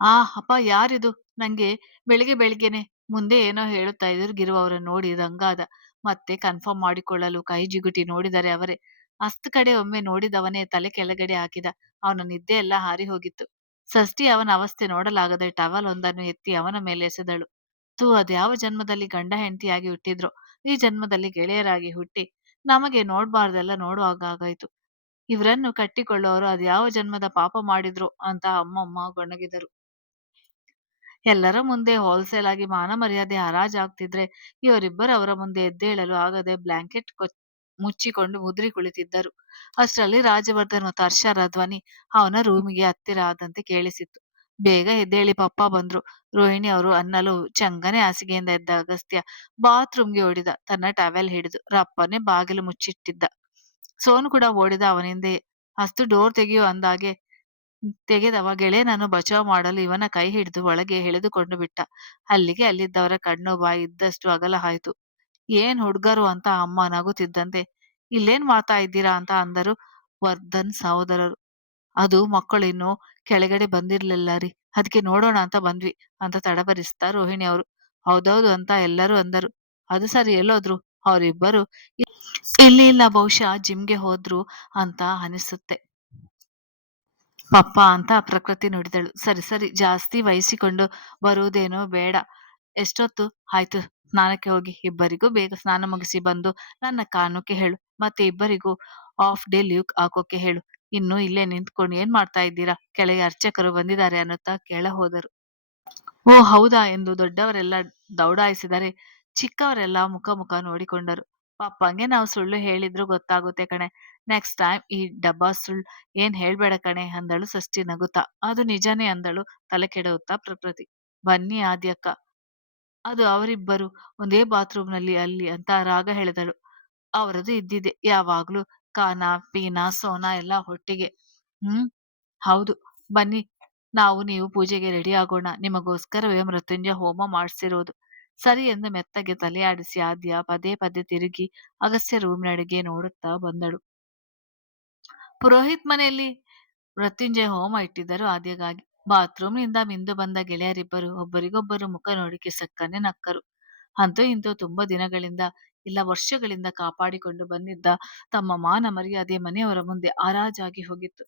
ಅಪ್ಪ ಯಾರಿದು? ನಂಗೆ ಬೆಳಿಗ್ಗೆ ಬೆಳಿಗ್ಗೆನೆ ಮುಂದೆ ಏನೋ ಹೇಳುತ್ತಾ ಎದುರಿಗಿರುವವರನ್ನು ನೋಡಿ ದಂಗಾದ. ಮತ್ತೆ ಕನ್ಫರ್ಮ್ ಮಾಡಿಕೊಳ್ಳಲು ಕೈ ಜಿಗುಟಿ ನೋಡಿದರೆ ಅವರೇ. ಕಡೆ ಒಮ್ಮೆ ನೋಡಿದವನೇ ತಲೆ ಕೆಳಗಡೆ ಹಾಕಿದ. ಅವನ ನಿದ್ದೆ ಎಲ್ಲ ಹಾರಿ ಹೋಗಿತ್ತು. ಷಷ್ಠಿ ಅವನ ಅವಸ್ಥೆ ನೋಡಲಾಗದೆ ಟವಲ್ ಒಂದನ್ನು ಎತ್ತಿ ಅವನ ಮೇಲೆ ಎಸೆದಳು. ಅದ್ಯಾವ ಜನ್ಮದಲ್ಲಿ ಗಂಡ ಹೆಂಡತಿಯಾಗಿ ಹುಟ್ಟಿದ್ರೋ, ಈ ಜನ್ಮದಲ್ಲಿ ಗೆಳೆಯರಾಗಿ ಹುಟ್ಟಿ ನಮಗೆ ನೋಡ್ಬಾರ್ದೆಲ್ಲ ನೋಡುವಾಗಾಗಾಯ್ತು. ಇವರನ್ನು ಕಟ್ಟಿಕೊಳ್ಳುವವರು ಅದ್ಯಾವ ಜನ್ಮದ ಪಾಪ ಮಾಡಿದ್ರು ಅಂತ ಅಮ್ಮಮ್ಮ ಗೊಣಗಿದರು. ಎಲ್ಲರ ಮುಂದೆ ಹೋಲ್ಸೇಲ್ ಆಗಿ ಮಾನ ಮರ್ಯಾದೆ ಹರಾಜಾಗ್ತಿದ್ರೆ ಇವರಿಬ್ಬರು ಅವರ ಮುಂದೆ ಎದ್ದೇಳಲು ಆಗದೆ ಬ್ಲಾಂಕೆಟ್ ಮುಚ್ಚಿಕೊಂಡು ಮುದ್ರಿ ಕುಳಿತಿದ್ದರು. ಅಷ್ಟರಲ್ಲಿ ರಾಜವರ್ಧನ್ ಮತ್ತು ಹರ್ಷರ ಧ್ವನಿ ಅವನ ರೂಮಿಗೆ ಹತ್ತಿರ ಆದಂತೆ ಕೇಳಿಸಿತ್ತು. ಬೇಗ ಎದ್ದೇಳಿ ಪಪ್ಪ ಬಂದ್ರು, ರೋಹಿಣಿ ಅವರು ಅನ್ನಲು ಚಂಗನೆ ಹಾಸಿಗೆಯಿಂದ ಎದ್ದ ಅಗಸ್ತ್ಯ ಬಾತ್ರೂಮ್ಗೆ ಓಡಿದ. ತನ್ನ ಟವೆಲ್ ಹಿಡಿದು ರಪ್ಪನೆ ಬಾಗಿಲು ಮುಚ್ಚಿಟ್ಟಿದ್ದ. ಸೋನು ಕೂಡ ಓಡಿದ ಅವನಿಂದೆ. ಅಸ್ತು ಡೋರ್ ತೆಗೆಯು ಅಂದಾಗೆ ತೆಗೆದವ ಗೆಳೆಯನನ್ನು ಬಚಾವ್ ಮಾಡಲು ಇವನ ಕೈ ಹಿಡಿದು ಒಳಗೆ ಎಳೆದುಕೊಂಡು ಬಿಟ್ಟ. ಅಲ್ಲಿಗೆ ಅಲ್ಲಿದ್ದವರ ಕಣ್ಣು ಬಾಯಿ ಇದ್ದಷ್ಟು ಅಗಲ ಆಯ್ತು. ಏನ್ ಹುಡ್ಗರು ಅಂತ ಅಮ್ಮ ನಗುತ್ತಿದ್ದಂತೆ ಇಲ್ಲೇನ್ ಮಾಡ್ತಾ ಇದ್ದೀರಾ ಅಂತ ಅಂದರು ವರ್ಧನ್ ಸಹೋದರರು. ಅದು ಮಕ್ಕಳು ಇನ್ನು ಕೆಳಗಡೆ ಬಂದಿರ್ಲಿಲ್ಲ ರೀ, ಅದಕ್ಕೆ ನೋಡೋಣ ಅಂತ ಬಂದ್ವಿ ಅಂತ ತಡಬರಿಸ್ತಾ ರೋಹಿಣಿ ಅವರು. ಹೌದೌದು ಅಂತ ಎಲ್ಲರೂ ಅಂದರು. ಅದು ಸರಿ, ಎಲ್ಲೋದ್ರು ಅವರಿಬ್ಬರು? ಇಲ್ಲಿ ಇಲ್ಲ, ಬಹುಶಃ ಜಿಮ್ಗೆ ಹೋದ್ರು ಅಂತ ಅನಿಸುತ್ತೆ ಪಪ್ಪ ಅಂತ ಪ್ರಕೃತಿ ನುಡಿದಳು. ಸರಿ ಸರಿ, ಜಾಸ್ತಿ ವಹಿಸಿಕೊಂಡು ಬರುವುದೇನೋ ಬೇಡ. ಎಷ್ಟೊತ್ತು ಆಯ್ತು ಸ್ನಾನಕ್ಕೆ ಹೋಗಿ. ಇಬ್ಬರಿಗೂ ಬೇಗ ಸ್ನಾನ ಮುಗಿಸಿ ಬಂದು ನನ್ನ ಕಾರಣಕ್ಕೆ ಹೇಳು. ಮತ್ತೆ ಇಬ್ಬರಿಗೂ ಹಾಫ್ ಡೇ ಲೀವ್ ಹಾಕೋಕೆ ಹೇಳು. ಇನ್ನು ಇಲ್ಲೇ ನಿಂತ್ಕೊಂಡು ಏನ್ ಮಾಡ್ತಾ ಇದ್ದೀರಾ? ಕೆಳಗೆ ಅರ್ಚಕರು ಬಂದಿದ್ದಾರೆ ಅನ್ನುತ್ತಾ ಕೆಳ ಹೋದರು. ಓ ಹೌದಾ ಎಂದು ದೊಡ್ಡವರೆಲ್ಲ ದೌಡಾಯಿಸಿದರೆ ಚಿಕ್ಕವರೆಲ್ಲ ಮುಖ ಮುಖ ನೋಡಿಕೊಂಡರು. ಪಪ್ಪಂಗೆ ನಾವು ಸುಳ್ಳು ಹೇಳಿದ್ರು ಗೊತ್ತಾಗುತ್ತೆ ಕಣೆ. ನೆಕ್ಸ್ಟ್ ಟೈಮ್ ಈ ಡಬ್ಬಾ ಸುಳ್ಳು ಏನ್ ಹೇಳ್ಬೇಡ ಕಣೆ ಅಂದಳು ಷಷ್ಠಿ ನಗುತ್ತಾ. ಅದು ನಿಜಾನೇ ಅಂದಳು ತಲೆ ಕೆಡವುತ್ತಾ ಪ್ರಕೃತಿ. ಬನ್ನಿ ಆದ್ಯಕ್ಕ, ಅದು ಅವರಿಬ್ಬರು ಒಂದೇ ಬಾತ್ರೂಮ್ನಲ್ಲಿ ಅಲ್ಲಿ ಅಂತ ರಾಗ ಹೇಳಿದಳು. ಅವರದು ಇದ್ದಿದೆ ಯಾವಾಗ್ಲೂ. ಕಾನಾ, ಪೀನಾ, ಸೋನಾ ಎಲ್ಲ ಒಟ್ಟಿಗೆ. ಹೌದು, ಬನ್ನಿ ನಾವು ನೀವು ಪೂಜೆಗೆ ರೆಡಿ ಆಗೋಣ. ನಿಮಗೋಸ್ಕರವೇ ಮೃತ್ಯುಂಜಯ ಹೋಮ ಮಾಡಿಸಿರೋದು. ಸರಿ ಎಂದು ಮೆತ್ತಗೆ ತಲೆಯಾಡಿಸಿ ಆದ್ಯ ಪದೇ ಪದೇ ತಿರುಗಿ ಅಗಸ್ತ್ಯ ರೂಮಿನಡೆಗೆ ನೋಡುತ್ತಾ ಬಂದಳು. ಪುರೋಹಿತ್ ಮನೆಯಲ್ಲಿ ಮೃತ್ಯುಂಜಯ ಹೋಮ ಇಟ್ಟಿದ್ದರು ಆದ್ಯಗಾಗಿ. ಬಾತ್ರೂಮ್ನಿಂದ ಮಿಂದು ಬಂದ ಗೆಳೆಯರಿಬ್ಬರು ಒಬ್ಬರಿಗೊಬ್ಬರು ಮುಖ ನೋಡಿ ಕಿಸಕ್ಕನೆ ನಕ್ಕರು. ಅಂತೂ ಇಂತೂ ತುಂಬ ದಿನಗಳಿಂದ, ಇಲ್ಲ ವರ್ಷಗಳಿಂದ ಕಾಪಾಡಿಕೊಂಡು ಬಂದಿದ್ದ ತಮ್ಮ ಮಾನ ಮರ್ಯಾದೆ ಮನೆಯವರ ಮುಂದೆ ಹರಾಜಾಗಿ ಹೋಗಿತ್ತು.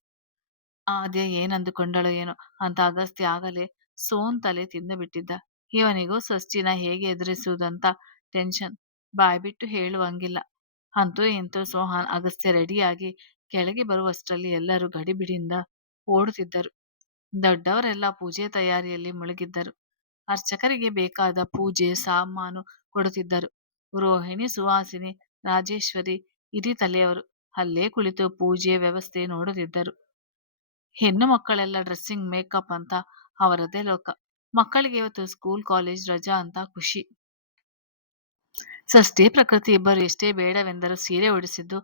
ಆದ್ಯ ಏನಂದುಕೊಂಡಳೋ ಏನೋ ಅಂತ ಅಗಸ್ತ್ಯ ಆಗಲೇ ತಲೆ ತಿಂದು ಬಿಟ್ಟಿದ್ದ. ಇವನಿಗೂ ಷಷ್ಠಿನ ಹೇಗೆ ಎದುರಿಸುವುದಂತ ಟೆನ್ಷನ್. ಬಾಯ್ಬಿಟ್ಟು ಹೇಳುವಂಗಿಲ್ಲ. ಅಂತೂ ಇಂತೂ ಸೋಹನ್ ಅಗಸ್ತ್ಯ ರೆಡಿಯಾಗಿ ಕೆಳಗೆ ಬರುವಷ್ಟರಲ್ಲಿ ಎಲ್ಲರೂ ಗಡಿಬಿಡಿಯಿಂದ ಓಡುತ್ತಿದ್ದರು. ದೊಡ್ಡವರೆಲ್ಲ ಪೂಜೆ ತಯಾರಿಯಲ್ಲಿ ಮುಳುಗಿದ್ದರು. ಅರ್ಚಕರಿಗೆ ಬೇಕಾದ ಪೂಜೆ ಸಾಮಾನು ಕೊಡುತ್ತಿದ್ದರು. ರೋಹಿಣಿ, ಸುಹಾಸಿನಿ, ರಾಜೇಶ್ವರಿ ಇಡೀ ತಲೆಯವರು ಅಲ್ಲೇ ಕುಳಿತು ಪೂಜೆ ವ್ಯವಸ್ಥೆ ನೋಡುತ್ತಿದ್ದರು. ಹೆಣ್ಣು ಮಕ್ಕಳೆಲ್ಲ ಡ್ರೆಸ್ಸಿಂಗ್ ಮೇಕಪ್ ಅಂತ ಅವರದ್ದೇ ಲೋಕ. ಮಕ್ಕಳಿಗೆ ಇವತ್ತು ಸ್ಕೂಲ್ ಕಾಲೇಜ್ ರಜಾ ಅಂತ ಖುಷಿ. ಷಷ್ಠಿ, ಪ್ರಕೃತಿ ಇಬ್ಬರು ಎಷ್ಟೇ ಬೇಡವೆಂದರೂ ಸೀರೆ ಉಡಿಸಿದ್ದು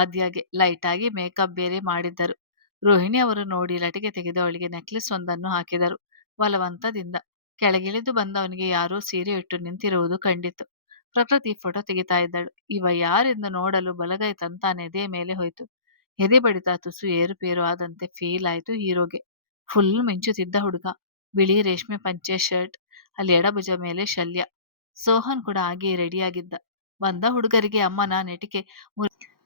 ಆದ್ಯಾಗೆ. ಲೈಟ್ ಆಗಿ ಮೇಕಪ್ ಬೇರೆ ಮಾಡಿದ್ದರು. ರೋಹಿಣಿ ಅವರು ನೋಡಿ ಲಟಿಕೆ ತೆಗೆದು ಅವಳಿಗೆ ನೆಕ್ಲೆಸ್ ಒಂದನ್ನು ಹಾಕಿದರು ಬಲವಂತದಿಂದ. ಕೆಳಗಿಳಿದು ಬಂದವನಿಗೆ ಯಾರೋ ಸೀರೆ ಇಟ್ಟು ನಿಂತಿರುವುದು ಕಂಡಿತು. ಪ್ರಕೃತಿ ಫೋಟೋ ತೆಗಿತಾ ಇದ್ದಳು. ಇವ ಯಾರೆಂದು ನೋಡಲು ಬಲಗೈ ತಂತಾನೆ ಎದೆ ಮೇಲೆ ಹೋಯ್ತು. ಎದೆ ಬಡಿತ ತುಸು ಏರುಪೇರು ಆದಂತೆ ಫೀಲ್ ಆಯ್ತು ಹೀರೋಗೆ. ಫುಲ್ ಮಿಂಚುತ್ತಿದ್ದ ಹುಡುಗ. ಬಿಳಿ ರೇಷ್ಮೆ ಪಂಚೆ ಶರ್ಟ್, ಅಲ್ಲಿ ಎಡಭುಜ ಮೇಲೆ ಶಲ್ಯ. ಸೋಹನ್ ಕೂಡ ಹಾಗೆ ರೆಡಿಯಾಗಿದ್ದ. ಬಂದ ಹುಡುಗರಿಗೆ ಅಮ್ಮನ ನೆಟಿಕೆ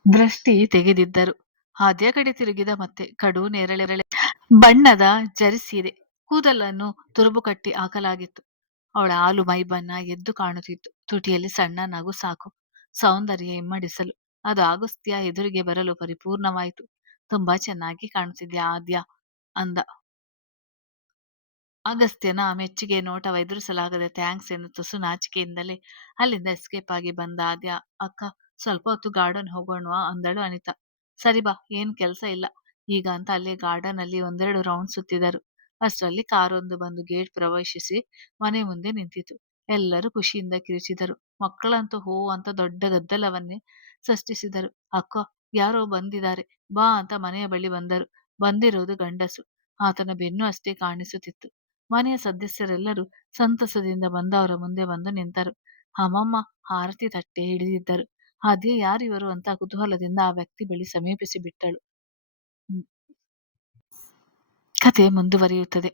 ದೃಷ್ಟಿ ತೆಗೆದಿದ್ದರು. ಆದ್ಯ ಕಡೆ ತಿರುಗಿದ ಮತ್ತೆ ಕಡು ನೇರಳೆ ಬಣ್ಣದ ಜರಿ ಸೀರೆ, ಕೂದಲನ್ನು ತುರುಬು ಕಟ್ಟಿ ಹಾಕಲಾಗಿತ್ತು. ಅವಳ ಹಾಲು ಮೈಬಣ್ಣ ಎದ್ದು ಕಾಣುತ್ತಿತ್ತು. ತುಟಿಯಲ್ಲಿ ಸಣ್ಣ ನಗು ಸಾಕು ಸೌಂದರ್ಯ ಇಮ್ಮಡಿಸಲು. ಅದು ಅಗಸ್ತ್ಯ ಎದುರಿಗೆ ಬರಲು ಪರಿಪೂರ್ಣವಾಯಿತು. ತುಂಬಾ ಚೆನ್ನಾಗಿ ಕಾಣುತ್ತಿದ್ಯಾ ಆದ್ಯ ಅಂದ. ಅಗಸ್ತ್ಯನ ಮೆಚ್ಚುಗೆ ನೋಟವ ಎದುರಿಸಲಾಗದೆ ಥ್ಯಾಂಕ್ಸ್ ಎಂದು ತುಸು ನಾಚಿಕೆಯಿಂದಲೇ ಅಲ್ಲಿಂದ ಎಸ್ಕೇಪ್ ಆಗಿ ಬಂದ ಆದ್ಯ. ಅಕ್ಕ, ಸ್ವಲ್ಪ ಹೊತ್ತು ಗಾರ್ಡನ್ ಹೋಗೋಣವಾ ಅಂದಳು ಅನಿತಾ. ಸರಿ ಬಾ, ಏನ್ ಕೆಲ್ಸ ಇಲ್ಲ ಈಗ ಅಂತ ಅಲ್ಲೇ ಗಾರ್ಡನ್ ಅಲ್ಲಿ ಒಂದೆರಡು ರೌಂಡ್ ಸುತ್ತಿದರು. ಅಷ್ಟರಲ್ಲಿ ಕಾರೊಂದು ಬಂದು ಗೇಟ್ ಪ್ರವೇಶಿಸಿ ಮನೆ ಮುಂದೆ ನಿಂತಿತು. ಎಲ್ಲರೂ ಖುಷಿಯಿಂದ ಕಿರುಚಿದರು. ಮಕ್ಕಳಂತೂ ಹೋ ಅಂತ ದೊಡ್ಡ ಗದ್ದಲವನ್ನೇ ಸೃಷ್ಟಿಸಿದರು. ಅಕ್ಕ, ಯಾರೋ ಬಂದಿದ್ದಾರೆ ಬಾ ಅಂತ ಮನೆಯ ಬಳಿ ಬಂದರು. ಬಂದಿರುವುದು ಗಂಡಸು. ಆತನ ಬೆನ್ನು ಅಷ್ಟೇ ಕಾಣಿಸುತ್ತಿತ್ತು. ಮನೆಯ ಸದಸ್ಯರೆಲ್ಲರೂ ಸಂತಸದಿಂದ ಬಂದವರ ಮುಂದೆ ಬಂದು ನಿಂತರು. ಅಮ್ಮಮ್ಮ ಆರತಿ ತಟ್ಟೆ ಹಿಡಿದಿದ್ದರು. ಆದ್ಯ ಯಾರಿವರು ಅಂತ ಕುತೂಹಲದಿಂದ ಆ ವ್ಯಕ್ತಿ ಬಳಿ ಸಮೀಪಿಸಿ ಬಿಟ್ಟಳು. ಕತೆ ಮುಂದುವರಿಯುತ್ತದೆ.